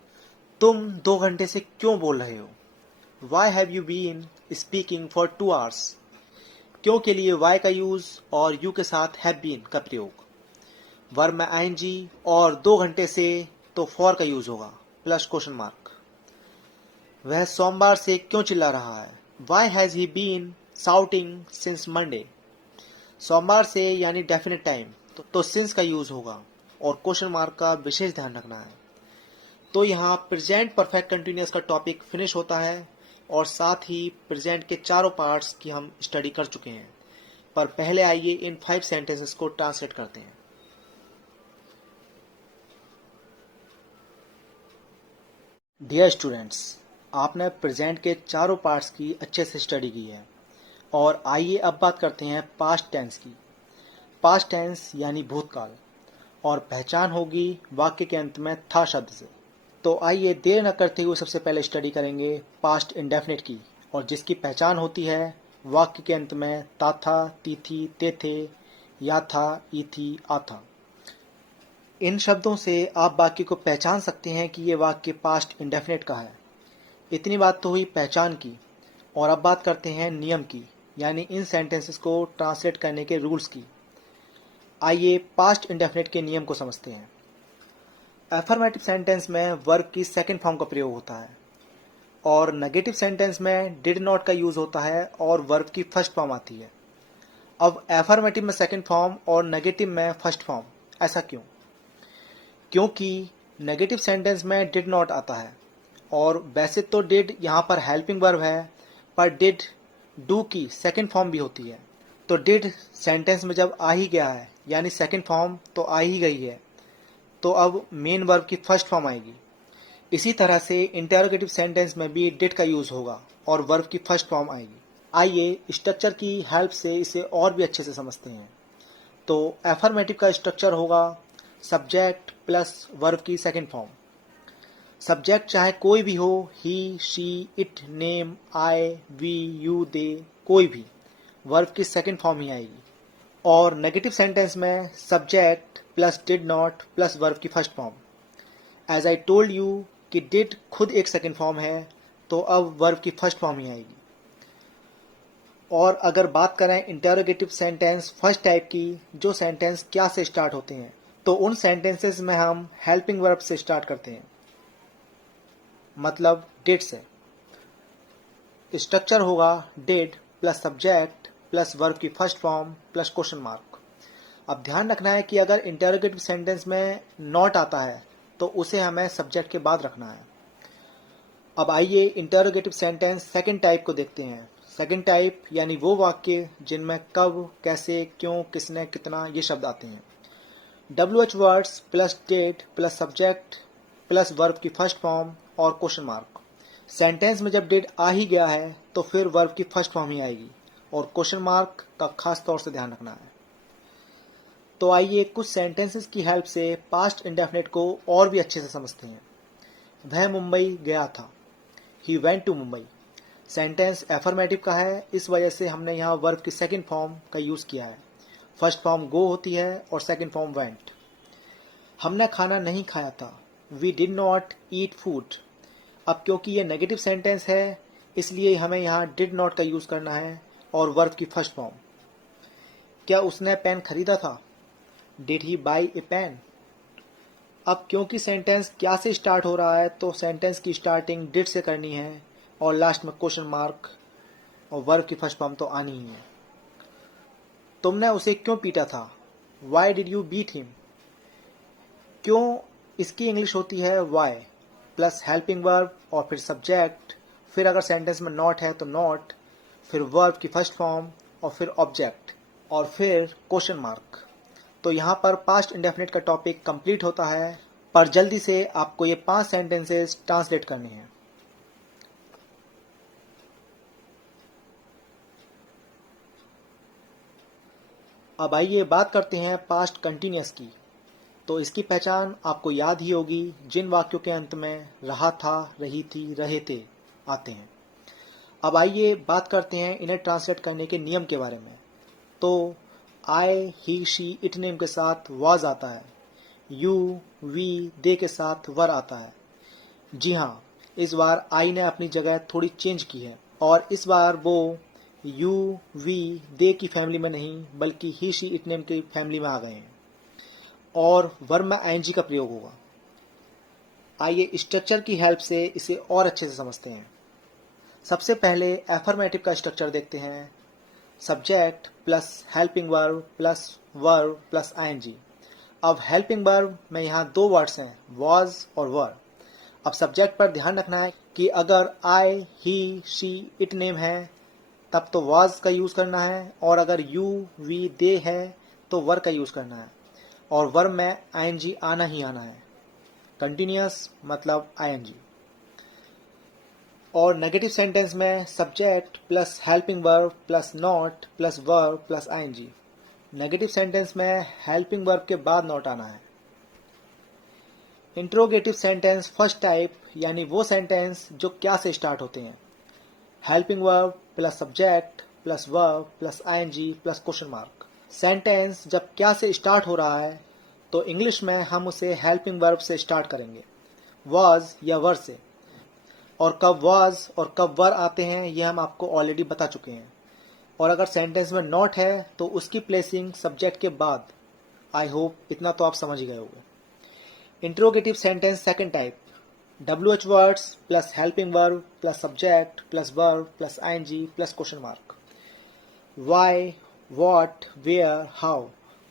तुम 2 घंटे से क्यों बोल रहे हो? Why have you been speaking for 2 hours? क्यों के लिए why का यूज और you के साथ have been का प्रयोग, वर्ब में आईएनजी और 2 घंटे से तो for का यूज होगा प्लस क्वेश्चन मार्क। वह सोमवार से क्यों चिल्ला रहा है? Why has he been shouting since Monday? सोमवार से यानी डेफिनेट टाइम तो सिंस का यूज होगा और क्वेश्चन मार्क का विशेष ध्यान रखना है। तो यहाँ प्रेजेंट परफेक्ट कंटिन्यूअस का टॉपिक फिनिश होता है और साथ ही प्रेजेंट के चारों पार्ट्स की हम स्टडी कर चुके हैं। पर पहले आइए इन 5 सेंटेंसेस को ट्रांसलेट करते हैं। डियर स्टूडेंट्स, आपने प्रेजेंट के चारों पार्ट्स की अच्छे से स्टडी की है और आइए अब बात करते हैं पास्ट टेंस की। पास्ट टेंस यानी भूतकाल और पहचान होगी वाक्य के अंत में था शब्द से। तो आइए देर न करते हुए सबसे पहले स्टडी करेंगे पास्ट इंडेफिनिट की, और जिसकी पहचान होती है वाक्य के अंत में ता था, ती थी, ते थे, या था, ई थी, आ था। इन शब्दों से आप वाक्य को पहचान सकते हैं कि ये वाक्य पास्ट इंडेफिनिट का है। इतनी बात तो हुई पहचान की, और अब बात करते हैं नियम की, यानी इन सेंटेंसेस को ट्रांसलेट करने के रूल्स की। आइए पास्ट इंडेफिनिट के नियम को समझते हैं। एफर्मेटिव सेंटेंस में वर्ब की सेकंड फॉर्म का प्रयोग होता है, और नेगेटिव सेंटेंस में डिड नॉट का यूज होता है और वर्ब की फर्स्ट फॉर्म आती है। अब एफर्मेटिव में सेकंड फॉर्म और नेगेटिव में फर्स्ट फॉर्म, ऐसा क्यों? क्योंकि नेगेटिव सेंटेंस में डिड नॉट आता है, और वैसे तो डिड यहाँ पर हेल्पिंग वर्ब है, पर डिड डू की सेकंड फॉर्म भी होती है। तो डिड सेंटेंस में जब आ ही गया है, यानी सेकंड फॉर्म तो आ ही गई है, तो अब मेन वर्ब की फर्स्ट फॉर्म आएगी। इसी तरह से इंटेरोगेटिव सेंटेंस में भी डिड का यूज होगा और वर्ब की फर्स्ट फॉर्म आएगी। आइए स्ट्रक्चर की हेल्प से इसे और भी अच्छे से समझते हैं। तो एफर्मेटिव का स्ट्रक्चर होगा सब्जेक्ट प्लस वर्ब की सेकंड फॉर्म। सब्जेक्ट चाहे कोई भी हो, he, she, it, name, I, we, you, they, कोई भी, वर्ब की सेकंड फॉर्म ही आएगी। और नेगेटिव सेंटेंस में subject plus did not plus verb की first form. As I told you कि डिड खुद एक सेकंड फॉर्म है, तो अब वर्ब की फर्स्ट फॉर्म ही आएगी। और अगर बात करें इंटेरोगेटिव सेंटेंस फर्स्ट टाइप की, जो सेंटेंस क्या से स्टार्ट होते हैं, तो उन सेंटेंसेस में हम हेल्पिंग वर्ब से स्टार्ट करते हैं, मतलब डिड से। स्ट्रक्चर होगा did plus subject plus verb की first form plus question mark. अब ध्यान रखना है कि अगर इंटेरोगेटिव सेंटेंस में नॉट आता है तो उसे हमें सब्जेक्ट के बाद रखना है। अब आइए इंटेरोगेटिव सेंटेंस सेकंड टाइप को देखते हैं। सेकंड टाइप यानी वो वाक्य जिनमें कब, कैसे, क्यों, किसने, कितना ये शब्द आते हैं। WH words plus did plus subject plus verb की फर्स्ट फॉर्म और क्वेश्चन मार्क। सेंटेंस में जब डिड आ ही गया है तो फिर वर्ब की फर्स्ट फॉर्म ही आएगी, और क्वेश्चन मार्क का खास तौर से ध्यान रखना है। तो आइए कुछ सेंटेंसेस की हेल्प से पास्ट इंडेफिनिट को और भी अच्छे से समझते हैं। वह मुंबई गया था, he went to Mumbai. Sentence affirmative का है, इस वजह से हमने यहाँ वर्ब की सेकंड फॉर्म का यूज किया है। फर्स्ट फॉर्म गो होती है और सेकंड फॉर्म वेंट। हमने खाना नहीं खाया था, we did not eat food. अब क्योंकि ये नेगेटिव सेंटेंस है, इसलिए हमें यहाँ डिड नॉट का यूज करना है और वर्ब की फर्स्ट फॉर्म। क्या उसने पेन खरीदा था, did he buy a pen. अब क्योंकि सेंटेंस क्या से स्टार्ट हो रहा है, तो सेंटेंस की स्टार्टिंग डिड से करनी है और लास्ट में क्वेश्चन मार्क, और वर्ब की फर्स्ट फॉर्म तो आनी ही है। तुमने उसे क्यों पीटा था, why did you beat him. क्यों, इसकी इंग्लिश होती है वाई प्लस हेल्पिंग वर्ब और फिर सब्जेक्ट, फिर अगर सेंटेंस में नॉट है तो नॉट, फिर वर्ब की फर्स्ट फॉर्म और फिर ऑब्जेक्ट और फिर क्वेश्चन मार्क। तो यहाँ पर पास्ट इंडेफिनिट का टॉपिक कंप्लीट होता है, पर जल्दी से आपको ये 5 सेंटेंसेस ट्रांसलेट करने हैं। अब आइए बात करते हैं पास्ट कंटिन्यूअस की। तो इसकी पहचान आपको याद ही होगी, जिन वाक्यों के अंत में रहा था, रही थी, रहे थे आते हैं। अब आइए बात करते हैं इन्हें ट्रांसलेट करने के नियम के बारे में। तो आई, ही, शी, इट नेम के साथ वाज आता है, यू, वी, दे के साथ वर आता है। जी हाँ, इस बार आई ने अपनी जगह थोड़ी चेंज की है, और इस बार वो यू, वी, दे की फैमिली में नहीं बल्कि ही, शी, इट नेम की फैमिली में आ गए हैं, और वर्ब में आईएनजी का प्रयोग होगा। आइए स्ट्रक्चर की हेल्प से इसे और अच्छे से समझते हैं। सबसे पहले एफर्मेटिव का स्ट्रक्चर देखते हैं, subject plus helping verb plus ING. अब हेल्पिंग वर्ब में यहाँ 2 वर्ड्स हैं, वॉज और वर। अब सब्जेक्ट पर ध्यान रखना है कि अगर आई, ही, शी, इट नेम है तब तो वॉज का यूज करना है, और अगर यू, वी, दे है तो वर का यूज करना है, और वर्ब में आईएनजी आना ही आना है। कंटिन्यूअस मतलब आईएनजी। और नेगेटिव सेंटेंस में subject plus helping verb plus not plus verb plus ING. Negative sentence में हेल्पिंग वर्ब के बाद नॉट आना है, इंट्रोगेटिव सेंटेंस फर्स्ट टाइप यानी वो सेंटेंस जो क्या से स्टार्ट होते हैं। Helping verb plus subject plus verb plus ING plus question mark. Sentence जब क्या से स्टार्ट हो रहा है तो इंग्लिश में हम उसे हेल्पिंग वर्ब से स्टार्ट करेंगे, वाज या वर से। और कब वाज और कब वर आते हैं ये हम आपको ऑलरेडी बता चुके हैं। और अगर सेंटेंस में नॉट है तो उसकी प्लेसिंग सब्जेक्ट के बाद। आई होप इतना तो आप समझ ही गए होंगे। Interrogative sentence second type, WH words plus helping verb plus subject plus verb plus ING plus question mark. Why, what, where, how,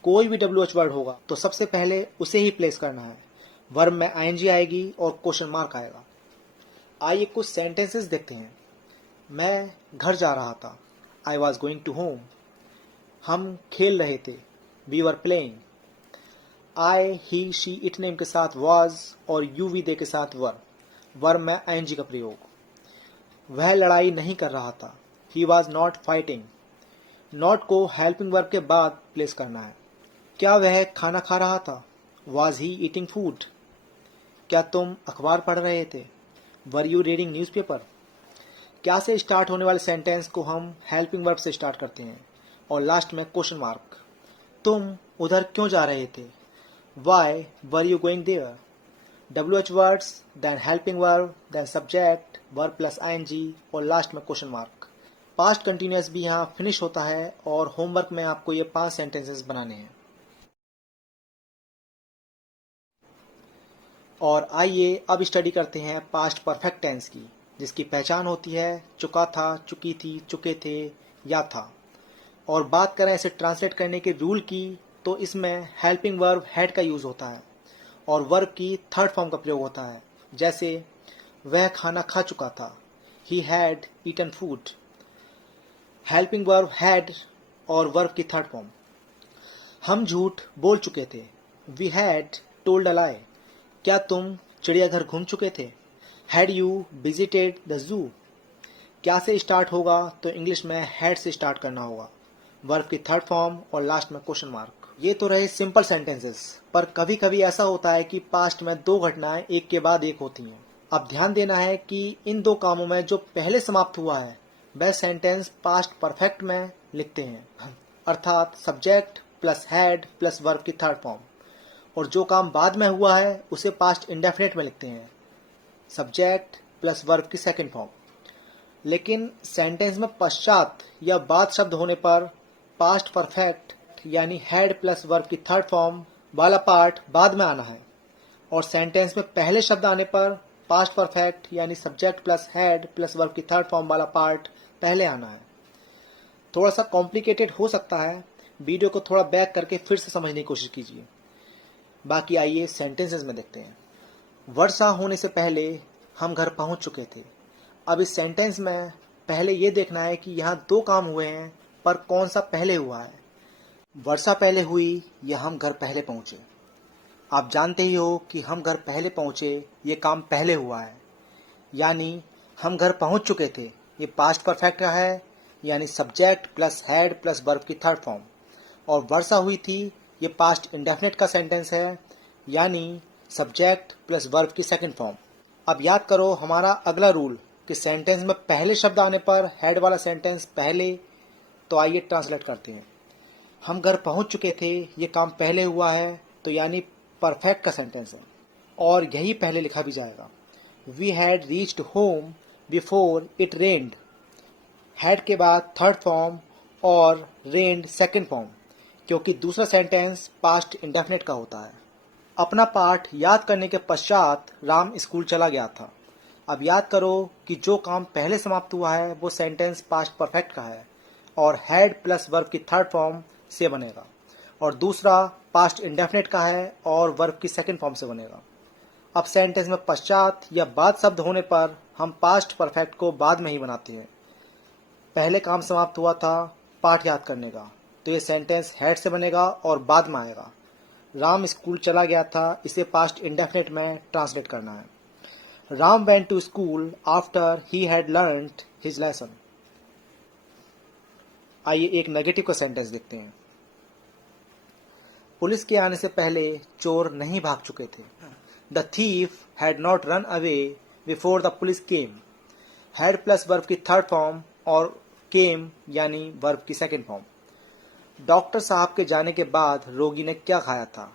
कोई भी WH वर्ड होगा तो सबसे पहले उसे ही प्लेस करना है। वर्ब में आईएनजी आएगी और क्वेश्चन मार्क आएगा। आइए कुछ सेंटेंसेस देखते हैं। मैं घर जा रहा था, I was going to home. हम खेल रहे थे, we were playing. I, he, she, it name के साथ वॉज और यू वी दे के साथ वर, वर्ब में आईएनजी का प्रयोग। वह लड़ाई नहीं कर रहा था, he was not fighting. Not को हेल्पिंग वर्ब के बाद प्लेस करना है। क्या वह खाना खा रहा था, वॉज ही ईटिंग फूड। क्या तुम अखबार पढ़ रहे थे, were you reading news paper. क्या से स्टार्ट होने वाले सेंटेंस को हम हेल्पिंग वर्ब से स्टार्ट करते हैं और लास्ट में क्वेश्चन मार्क। तुम उधर क्यों जा रहे थे, why were you going there. WH words then helping verb then subject verb plus ING और लास्ट में क्वेश्चन मार्क। पास्ट कंटिन्यूअस भी यहाँ फिनिश होता है और होमवर्क में आपको ये 5 सेंटेंसेस बनाने हैं। और आइए अब स्टडी करते हैं पास्ट परफेक्ट टेंस की, जिसकी पहचान होती है चुका था, चुकी थी, चुके थे या था। और बात करें इसे ट्रांसलेट करने के रूल की तो इसमें हेल्पिंग वर्ब हैड का यूज होता है और वर्ब की थर्ड फॉर्म का प्रयोग होता है। जैसे वह खाना खा चुका था, he had eaten food. Helping verb had और वर्ब की थर्ड फॉर्म। हम झूठ बोल चुके थे, we had told a lie. क्या तुम चिड़ियाघर घूम चुके थे, had you visited the zoo. क्या से स्टार्ट होगा तो इंग्लिश में हैड से स्टार्ट करना होगा, वर्ब की थर्ड फॉर्म और लास्ट में क्वेश्चन मार्क। ये तो रहे सिंपल सेंटेंसेस, पर कभी कभी ऐसा होता है कि पास्ट में 2 घटनाएं एक के बाद एक होती हैं। अब ध्यान देना है कि इन 2 कामों में जो पहले समाप्त हुआ है वह सेंटेंस पास्ट परफेक्ट में लिखते हैं, अर्थात subject plus had plus verb की थर्ड फॉर्म। और जो काम बाद में हुआ है उसे पास्ट इंडेफिनिट में लिखते हैं, सब्जेक्ट प्लस वर्ब की सेकंड फॉर्म। लेकिन सेंटेंस में पश्चात या बाद शब्द होने पर पास्ट परफेक्ट यानी हैड प्लस वर्ब की थर्ड फॉर्म वाला पार्ट बाद में आना है और सेंटेंस में पहले शब्द आने पर पास्ट परफेक्ट यानी subject plus had plus verb की थर्ड फॉर्म वाला पार्ट पहले आना है। थोड़ा सा कॉम्प्लिकेटेड हो सकता है, वीडियो को थोड़ा बैक करके फिर से समझने की कोशिश कीजिए। बाकी आइए सेंटेंसेस में देखते हैं। वर्षा होने से पहले हम घर पहुंच चुके थे। अब इस सेंटेंस में पहले ये देखना है कि यहाँ 2 काम हुए हैं, पर कौन सा पहले हुआ है, वर्षा पहले हुई या हम घर पहले पहुंचे। आप जानते ही हो कि हम घर पहले पहुंचे ये काम पहले हुआ है, यानी हम घर पहुंच चुके थे ये पास्ट परफेक्ट का है, यानी subject plus had plus verb की थर्ड फॉर्म। और वर्षा हुई थी ये पास्ट इंडेफिनिट का सेंटेंस है, यानी सब्जेक्ट प्लस वर्ब की सेकंड फॉर्म। अब याद करो हमारा अगला रूल कि सेंटेंस में पहले शब्द आने पर हैड वाला सेंटेंस पहले। तो आइए ट्रांसलेट करते हैं। हम घर पहुंच चुके थे ये काम पहले हुआ है, तो यानी परफेक्ट का सेंटेंस है और यही पहले लिखा भी जाएगा। We had reached home before it rained. Had के बाद थर्ड फॉर्म और रेन्ड सेकंड फॉर्म, क्योंकि दूसरा सेंटेंस पास्ट इंडेफिनिट का होता है। अपना पाठ याद करने के पश्चात राम स्कूल चला गया था। अब याद करो कि जो काम पहले समाप्त हुआ है वो सेंटेंस पास्ट परफेक्ट का है और हैड प्लस वर्ब की थर्ड फॉर्म से बनेगा, और दूसरा पास्ट इंडेफिनिट का है और वर्ब की सेकंड फॉर्म से बनेगा। अब सेंटेंस में पश्चात या बाद शब्द होने पर हम पास्ट परफेक्ट को बाद में ही बनाते हैं। पहले काम समाप्त हुआ था पाठ याद करने का, तो ये सेंटेंस हैड से बनेगा और बाद में आएगा। राम स्कूल चला गया था, इसे पास्ट इंडेफिनिट में ट्रांसलेट करना है। Ram went to school after he had learned his lesson. आइए एक नेगेटिव का सेंटेंस देखते हैं। पुलिस के आने से पहले चोर नहीं भाग चुके थे। The thief had not run away before the police came. Had plus verb की थर्ड फॉर्म और केम यानी वर्ब की सेकेंड फॉर्म। डॉक्टर साहब के जाने के बाद रोगी ने क्या खाया था?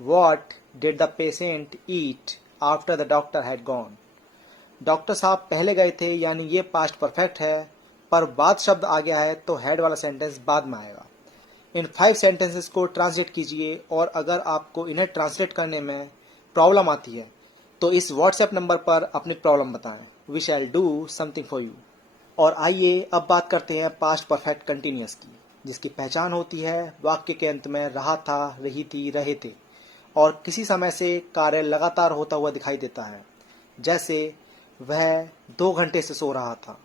What did the patient eat after the doctor had gone. Doctor साहब पहले गए थे यानी ये पास्ट परफेक्ट है, पर बाद शब्द आ गया है तो हैड वाला सेंटेंस बाद में आएगा। इन 5 सेंटेंसेस को ट्रांसलेट कीजिए और अगर आपको इन्हें ट्रांसलेट करने में प्रॉब्लम आती है तो इस व्हाट्सएप नंबर पर अपनी प्रॉब्लम बताएं। We shall do something for you. और आइए अब बात करते हैं पास्ट परफेक्ट कंटिन्यूअस की, जिसकी पहचान होती है वाक्य के अंत में रहा था, रही थी, रहे थे और किसी समय से कार्य लगातार होता हुआ दिखाई देता है। जैसे वह 2 घंटे से सो रहा था,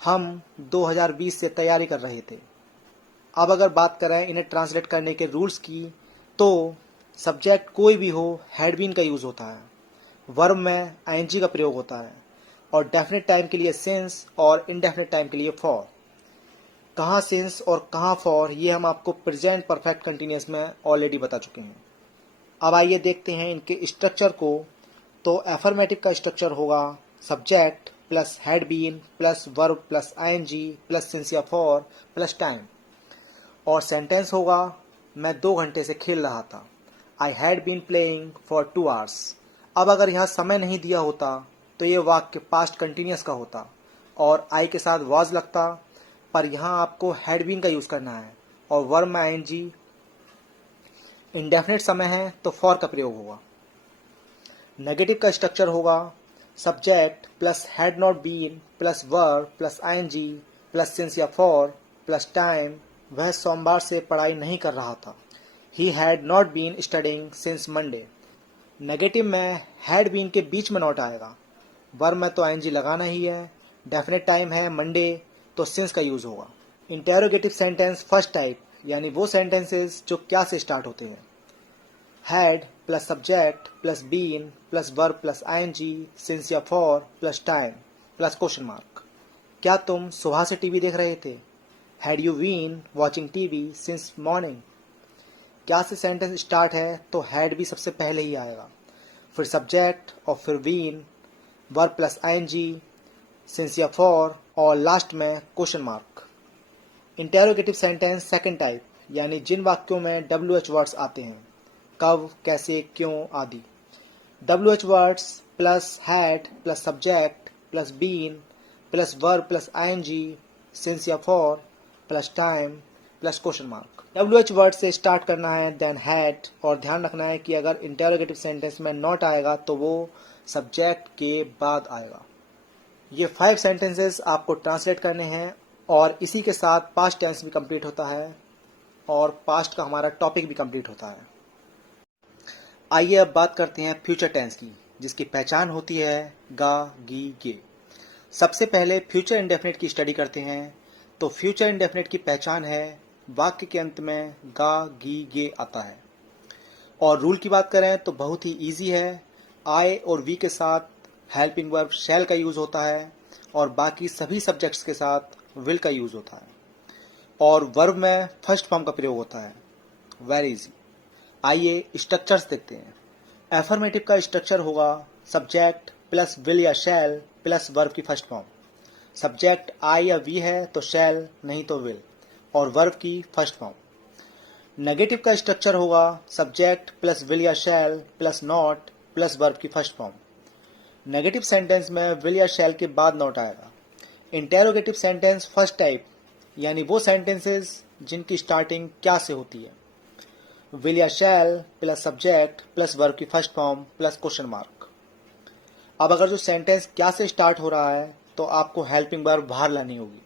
हम 2020 से तैयारी कर रहे थे। अब अगर बात करें इन्हें ट्रांसलेट करने के रूल्स की, तो सब्जेक्ट कोई भी हो हैड बीन का यूज़ होता है, वर्ब में आईएनजी का प्रयोग होता है और डेफिनेट टाइम के लिए सिंस और इनडेफिनेट टाइम के लिए फॉर। कहाँ सिंस और कहाँ फॉर ये हम आपको प्रेजेंट परफेक्ट कंटिन्यूअस में ऑलरेडी बता चुके हैं। अब आइए देखते हैं इनके स्ट्रक्चर को। तो एफर्मेटिव का स्ट्रक्चर होगा subject plus had been plus verb plus ING plus since या फॉर प्लस टाइम। और सेंटेंस होगा मैं 2 घंटे से खेल रहा था। I had been playing for 2 hours। अब अगर यहाँ समय नहीं दिया होता तो ये वाक्य पास्ट कंटिन्यूअस का होता और आई के साथ वाज लगता, पर यहाँ आपको हैड बीन का यूज़ करना है और वर्ब में आईएनजी। इंडेफिनिट समय है तो फॉर का प्रयोग होगा। नेगेटिव का स्ट्रक्चर होगा subject plus had not been plus verb plus ING plus since या फॉर प्लस टाइम। वह सोमवार से पढ़ाई नहीं कर रहा था। He had not been studying since Monday. Negative में हैड बीन के बीच में नॉट आएगा, वर्ब में तो आईएनजी लगाना ही है, डेफिनेट टाइम है मंडे तो सिंस का यूज़ होगा। इंटेरोगेटिव सेंटेंस फर्स्ट टाइप यानी वो सेंटेंसेस जो क्या से स्टार्ट होते हैं। Had plus subject plus been plus verb plus ING since या for plus time plus question mark. क्या तुम सुबह से टीवी देख रहे थे? Had you been watching TV since morning. क्या से सेंटेंस स्टार्ट है तो हैड भी सबसे पहले ही आएगा, फिर सब्जेक्ट और फिर been, verb plus ING, since या फॉर और लास्ट में question mark. Interrogative sentence second type यानी जिन वाक्यों में WH वर्ड्स आते हैं, कब, कैसे, क्यों आदि। WH words plus had plus subject plus been plus verb plus ING since या for plus time plus question mark. WH word से स्टार्ट करना है देन हैड, और ध्यान रखना है कि अगर इंटेरोगेटिव सेंटेंस में नॉट आएगा तो वो सब्जेक्ट के बाद आएगा। ये 5 सेंटेंसेस आपको ट्रांसलेट करने हैं और इसी के साथ पास्ट टेंस भी कंप्लीट होता है और पास्ट का हमारा टॉपिक भी कंप्लीट होता है। आइए अब बात करते हैं फ्यूचर टेंस की, जिसकी पहचान होती है गा, गी, गे। सबसे पहले फ्यूचर इंडेफिनिट की स्टडी करते हैं। तो फ्यूचर इंडेफिनिट की पहचान है वाक्य के अंत में गा, गी, गे आता है। और रूल की बात करें तो बहुत ही इजी है। आई और वी के साथ हेल्पिंग वर्ब शैल का यूज़ होता है और बाकी सभी सब्जेक्ट्स के साथ विल का यूज़ होता है और वर्ब में फर्स्ट फॉर्म का प्रयोग होता है। Very easy. आइए स्ट्रक्चर्स देखते हैं। एफर्मेटिव का स्ट्रक्चर होगा सब्जेक्ट प्लस विल या शैल प्लस वर्ब की फर्स्ट फॉर्म। सब्जेक्ट आई या वी है तो शैल, नहीं तो विल, और वर्ब की फर्स्ट फॉर्म। नेगेटिव का स्ट्रक्चर होगा सब्जेक्ट प्लस विल या shall plus not plus verb की फर्स्ट फॉर्म। नेगेटिव सेंटेंस में विल या शैल के बाद नॉट आएगा। इंटेरोगेटिव सेंटेंस फर्स्ट टाइप यानी वो सेंटेंसेस जिनकी स्टार्टिंग क्या से होती है। विल या shall plus subject plus verb की first form plus question mark. अब अगर जो सेंटेंस क्या से स्टार्ट हो रहा है तो आपको हेल्पिंग वर्ब बाहर लानी होगी।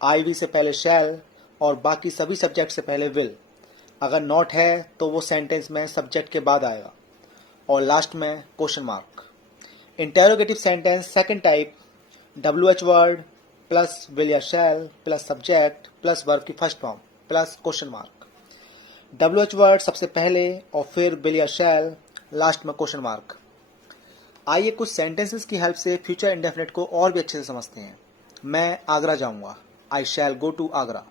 आई वी से पहले शैल और बाकी सभी सब्जेक्ट से पहले विल। अगर नॉट है तो वो सेंटेंस में सब्जेक्ट के बाद आएगा और लास्ट में question mark. Interrogative sentence second type WH word plus will या shall plus subject plus verb की first form plus question mark. WH word सबसे पहले और फिर विल या शैल, लास्ट में क्वेश्चन मार्क। आइए कुछ सेंटेंसेस की हेल्प से फ्यूचर इंडेफिनिट को और भी अच्छे से समझते हैं। मैं आगरा जाऊंगा, आई शैल गो टू आगरा।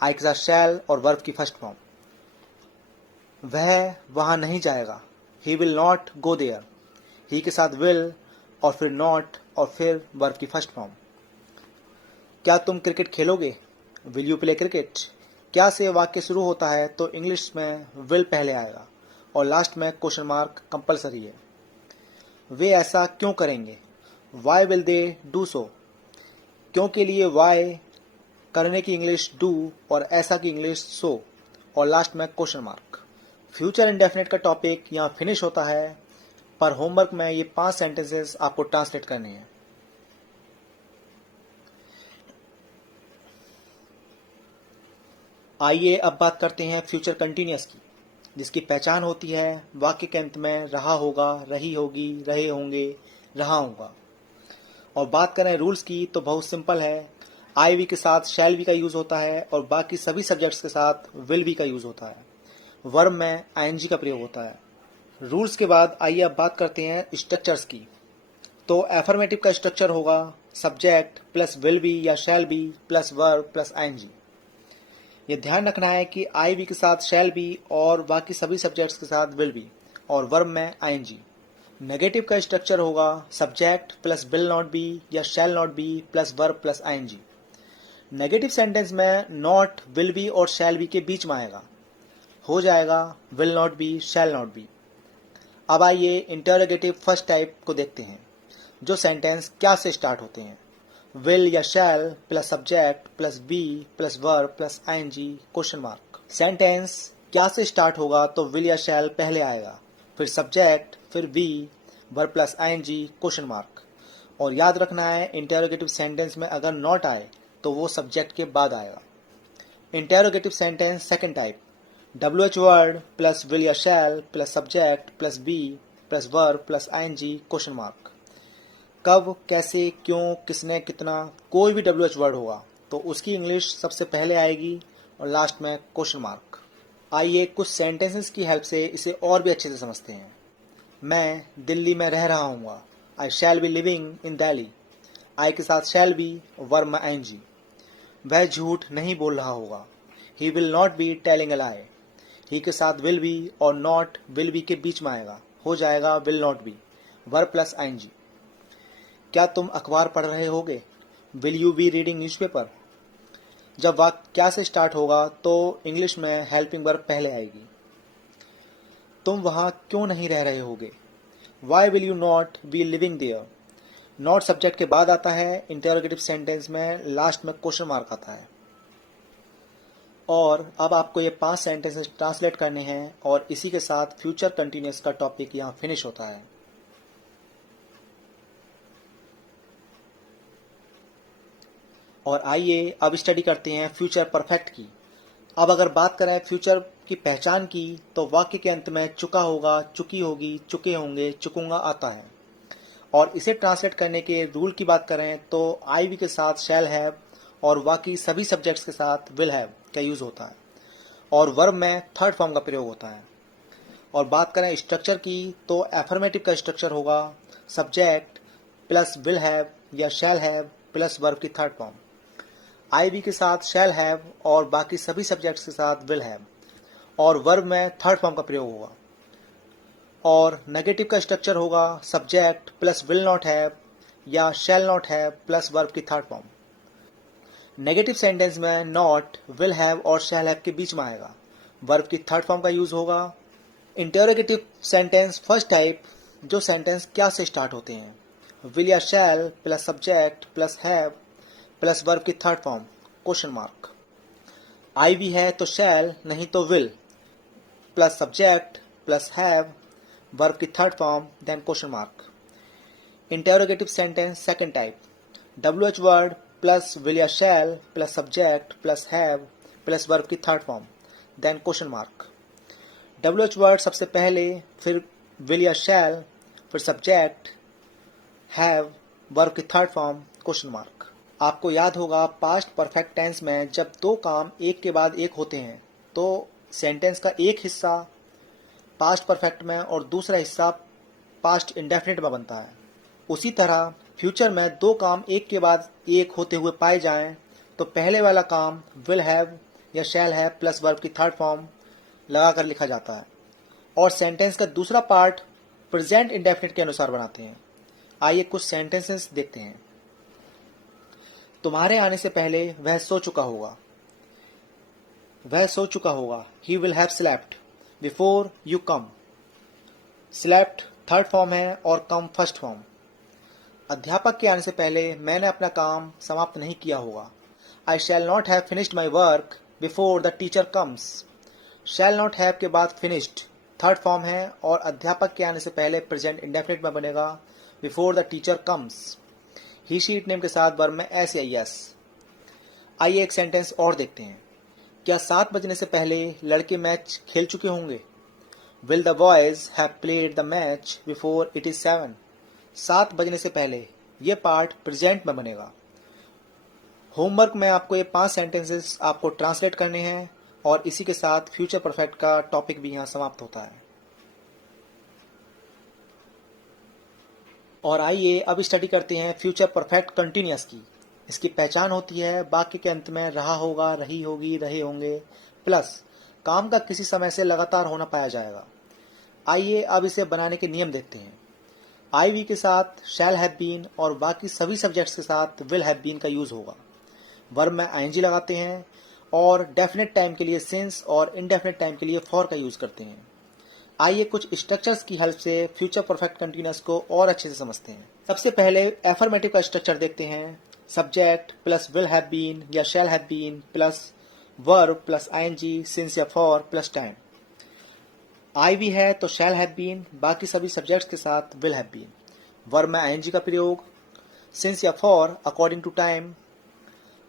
आई के साथ शैल और वर्ब की फर्स्ट फॉर्म। वह वहां नहीं जाएगा, he will not go there. He के साथ विल और फिर नॉट और फिर वर्ब की फर्स्ट फॉर्म। क्या तुम क्रिकेट खेलोगे? Will you play cricket? क्या से वाक्य शुरू होता है तो इंग्लिश में विल पहले आएगा और लास्ट में क्वेश्चन मार्क कंपलसरी है। वे ऐसा क्यों करेंगे? Why will they do so? क्यों के लिए वाई, करने की इंग्लिश डू और ऐसा की इंग्लिश सो और लास्ट में क्वेश्चन मार्क। फ्यूचर इंडेफिनिट का टॉपिक यहाँ फिनिश होता है, पर होमवर्क में ये 5 सेंटेंसेस आपको ट्रांसलेट करने हैं। आइए अब बात करते हैं फ्यूचर कंटिन्यूअस की, जिसकी पहचान होती है वाक्य के अंत में रहा होगा, रही होगी, रहे होंगे, रहा होगा। और बात करें रूल्स की तो बहुत सिंपल है। आई वी के साथ शैल वी का यूज होता है और बाकी सभी सब्जेक्ट्स के साथ विल वी का यूज होता है। वर्ब में आईएनजी का प्रयोग होता है। रूल्स के बाद आइए अब बात करते हैं स्ट्रक्चर्स की। तो एफर्मेटिव का स्ट्रक्चर होगा सब्जेक्ट प्लस विल बी या shall be plus verb plus ING. ये ध्यान रखना है कि आई वी के साथ शैल बी और बाकी सभी सब्जेक्ट्स के साथ विल बी और वर्ब में आईएनजी। नेगेटिव का स्ट्रक्चर होगा subject plus will not be या shall not be plus verb plus ING. Negative sentence में नॉट, विल बी और शैल बी के बीच में आएगा, हो जाएगा will not be, shall not be. अब आइए इंटरोगेटिव फर्स्ट टाइप को देखते हैं, जो सेंटेंस क्या से स्टार्ट होते हैं। विल या shall plus subject plus be plus verb plus ING question mark. Sentence क्या से स्टार्ट होगा तो विल या शैल पहले आएगा, फिर सब्जेक्ट, फिर be, verb plus ING question mark. और याद रखना है इंटरोगेटिव सेंटेंस में अगर नॉट आए तो वो सब्जेक्ट के बाद आएगा। Interrogative sentence second type, WH word plus will या shall plus subject plus be plus verb plus ING question mark. कब, कैसे, क्यों, किसने, कितना, कोई भी WH वर्ड होगा तो उसकी इंग्लिश सबसे पहले आएगी और लास्ट में क्वेश्चन मार्क। आइए कुछ सेंटेंसेस की हेल्प से इसे और भी अच्छे से समझते हैं। मैं दिल्ली में रह रहा हूँ। I shall be living in Delhi. I के साथ शैल बी, वर्ब में आईएनजी। वह झूठ नहीं बोल रहा होगा। He will not be telling a lie. He के साथ विल बी और नॉट विल बी के बीच में आएगा, हो जाएगा will not be, verb plus ING. क्या तुम अखबार पढ़ रहे होगे? Will you be reading newspaper? जब वाक्य क्या से स्टार्ट होगा तो इंग्लिश में हेल्पिंग वर्ब पहले आएगी। तुम वहां क्यों नहीं रह रहे होगे? Why will you not be living there? Not subject के बाद आता है, इंटरोगेटिव सेंटेंस में लास्ट में क्वेश्चन मार्क आता है। और अब आपको ये 5 सेंटेंसेस ट्रांसलेट करने हैं और इसी के साथ फ्यूचर कंटिन्यूअस का टॉपिक यहाँ फिनिश होता है। और आइए अब स्टडी करते हैं फ्यूचर परफेक्ट की। अब अगर बात करें फ्यूचर की पहचान की तो वाक्य के अंत में चुका होगा, चुकी होगी, चुके होंगे, चुकूंगा आता है। और इसे ट्रांसलेट करने के रूल की बात करें तो आई वी के साथ शैल हैव और बाकी सभी सब्जेक्ट्स के साथ विल हैव का यूज होता है और वर्ब में थर्ड फॉर्म का प्रयोग होता है। और बात करें स्ट्रक्चर की तो एफर्मेटिव का स्ट्रक्चर होगा सब्जेक्ट प्लस विल हैव या शैल हैव प्लस वर्ब की थर्ड फॉर्म। आई वी के साथ शैल हैव और बाकी सभी सब्जेक्ट्स के साथ विल हैव और वर्ब में थर्ड फॉर्म का प्रयोग होगा। और नेगेटिव का स्ट्रक्चर होगा subject plus will not have या shall not have plus verb की थर्ड फॉर्म। नेगेटिव सेंटेंस में नॉट, विल हैव और शैल हैव के बीच में आएगा, वर्ब की थर्ड फॉर्म का यूज होगा। इंटरोगेटिव सेंटेंस फर्स्ट टाइप, जो सेंटेंस क्या से स्टार्ट होते हैं, विल या shall plus subject plus have plus verb की third form question mark. I we है तो शैल, नहीं तो will, plus subject plus have verb की third form then question mark. Interrogative sentence second type, WH word plus will या shall plus subject plus have plus verb की third form then question mark. WH word सबसे पहले, फिर will या shall, फिर subject, have, verb की third form question mark. आपको याद होगा पास्ट परफेक्ट टेंस में जब दो काम एक के बाद एक होते हैं तो सेंटेंस का एक हिस्सा पास्ट परफेक्ट में और दूसरा हिस्सा पास्ट इंडेफिनिट में बनता है। उसी तरह फ्यूचर में दो काम एक के बाद एक होते हुए पाए जाएं तो पहले वाला काम विल हैव या शैल हैव प्लस वर्ब की थर्ड फॉर्म लगाकर लिखा जाता है और सेंटेंस का दूसरा पार्ट प्रेजेंट इंडेफिनिट के अनुसार बनाते हैं। आइए कुछ सेंटेंसेस देखते हैं। तुम्हारे आने से पहले वह सो चुका होगा। वह सो चुका होगा। He will have slept before you come। slept third form है और come फर्स्ट फॉर्म। अध्यापक के आने से पहले मैंने अपना काम समाप्त नहीं किया होगा। I shall not have finished my work before the teacher comes। shall not have के बाद finished थर्ड फॉर्म है और अध्यापक के आने से पहले प्रेजेंट इंडेफिनिट में बनेगा before the teacher comes। he she name के साथ वर्ब में एस या यस। आइए एक सेंटेंस और देखते हैं। क्या 7 बजने से पहले लड़के मैच खेल चुके होंगे? Will the boys have played the match before it is 7? 7 बजने से पहले ये पार्ट प्रेजेंट में बनेगा। होमवर्क में आपको ये 5 सेंटेंसेस आपको ट्रांसलेट करने हैं और इसी के साथ फ्यूचर परफेक्ट का टॉपिक भी यहाँ समाप्त होता है। और आइए अब स्टडी करते हैं फ्यूचर परफेक्ट कंटिन्यूअस की। इसकी पहचान होती है वाक्य के अंत में रहा होगा, रही होगी, रहे होंगे प्लस काम का किसी समय से लगातार होना पाया जाएगा। आइए अब इसे बनाने के नियम देखते हैं। आई वी के साथ शैल हैव बीन और बाकी सभी सब्जेक्ट्स के साथ विल हैव बीन का यूज होगा। वर्ब में आईएनजी लगाते हैं और डेफिनेट टाइम के लिए सिंस और इनडेफिनेट टाइम के लिए फॉर का यूज करते हैं। आइए कुछ स्ट्रक्चर्स की हेल्प से फ्यूचर परफेक्ट कंटिन्यूअस को और अच्छे से समझते हैं। सबसे पहले एफर्मेटिव का स्ट्रक्चर देखते हैं। Subject plus will have been या shall have been plus verb plus ING since या for plus time. I we है तो शैल हैव बीन, बाकी सभी सब्जेक्ट्स के साथ विल हैव बीन। वर्ब में आईएनजी का प्रयोग, सिंस या फॉर अकॉर्डिंग टू टाइम।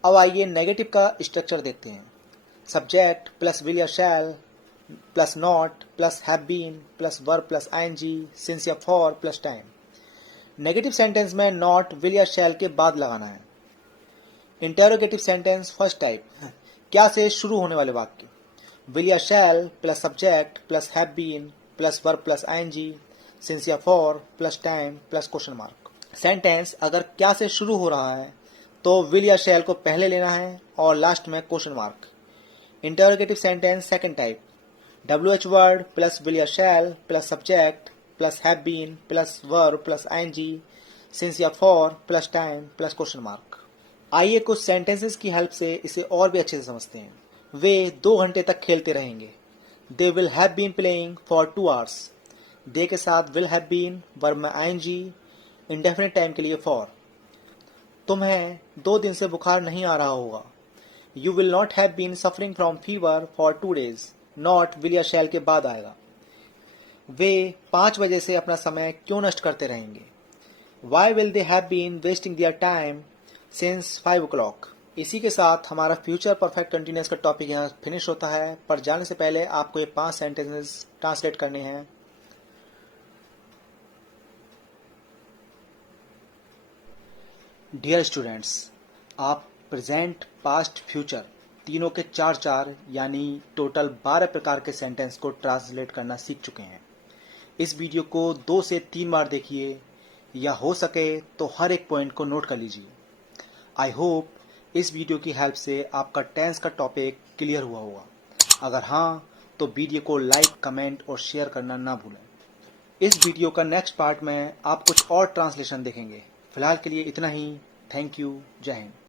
अब आइए नेगेटिव का स्ट्रक्चर देखते हैं। सब्जेक्ट प्लस विल या shall plus not plus have been plus verb plus ING since या for plus time. Negative sentence में नॉट विल या शैल के बाद लगाना है। इंटरोगेटिव सेंटेंस फर्स्ट टाइप, क्या से शुरू होने वाले वाक्य, विल या shall plus subject plus have been plus verb plus ING since या for plus time plus question mark. Sentence अगर क्या से शुरू हो रहा है तो विल या शैल को पहले लेना है और लास्ट में question mark. Interrogative sentence second type, WH word plus will या shall plus subject plus have been plus verb plus ING since या for plus time plus question mark. आइए कुछ सेंटेंसेस की हेल्प से इसे और भी अच्छे से समझते हैं। वे 2 घंटे तक खेलते रहेंगे। They will have been playing for 2 hours। They के साथ विल हैव बीन, वर्ब में आईएनजी, इंडेफिनिट टाइम के लिए फॉर। तुम्हें 2 दिन से बुखार नहीं आ रहा होगा। You will not have been suffering from fever for 2 days। Not will या शैल के बाद आएगा। वे 5 बजे से अपना समय क्यों नष्ट करते रहेंगे। Why will they have been wasting their time since 5 o'clock। इसी के साथ हमारा फ्यूचर परफेक्ट कंटिन्यूअस का टॉपिक यहाँ फिनिश होता है। पर जाने से पहले आपको ये 5 सेंटेंसेस ट्रांसलेट करने हैं। डियर स्टूडेंट्स, आप प्रेजेंट, पास्ट, फ्यूचर तीनों के 4 यानी टोटल 12 प्रकार के सेंटेंस को ट्रांसलेट करना सीख चुके हैं। इस वीडियो को 2 से 3 बार देखिए या हो सके तो हर एक पॉइंट को नोट कर लीजिए। आई होप इस वीडियो की हेल्प से आपका टेंस का टॉपिक क्लियर हुआ होगा। अगर हाँ तो वीडियो को लाइक, कमेंट और शेयर करना ना भूलें। इस वीडियो का नेक्स्ट पार्ट में आप कुछ और ट्रांसलेशन देखेंगे। फिलहाल के लिए इतना ही। Thank you. जय हिंद।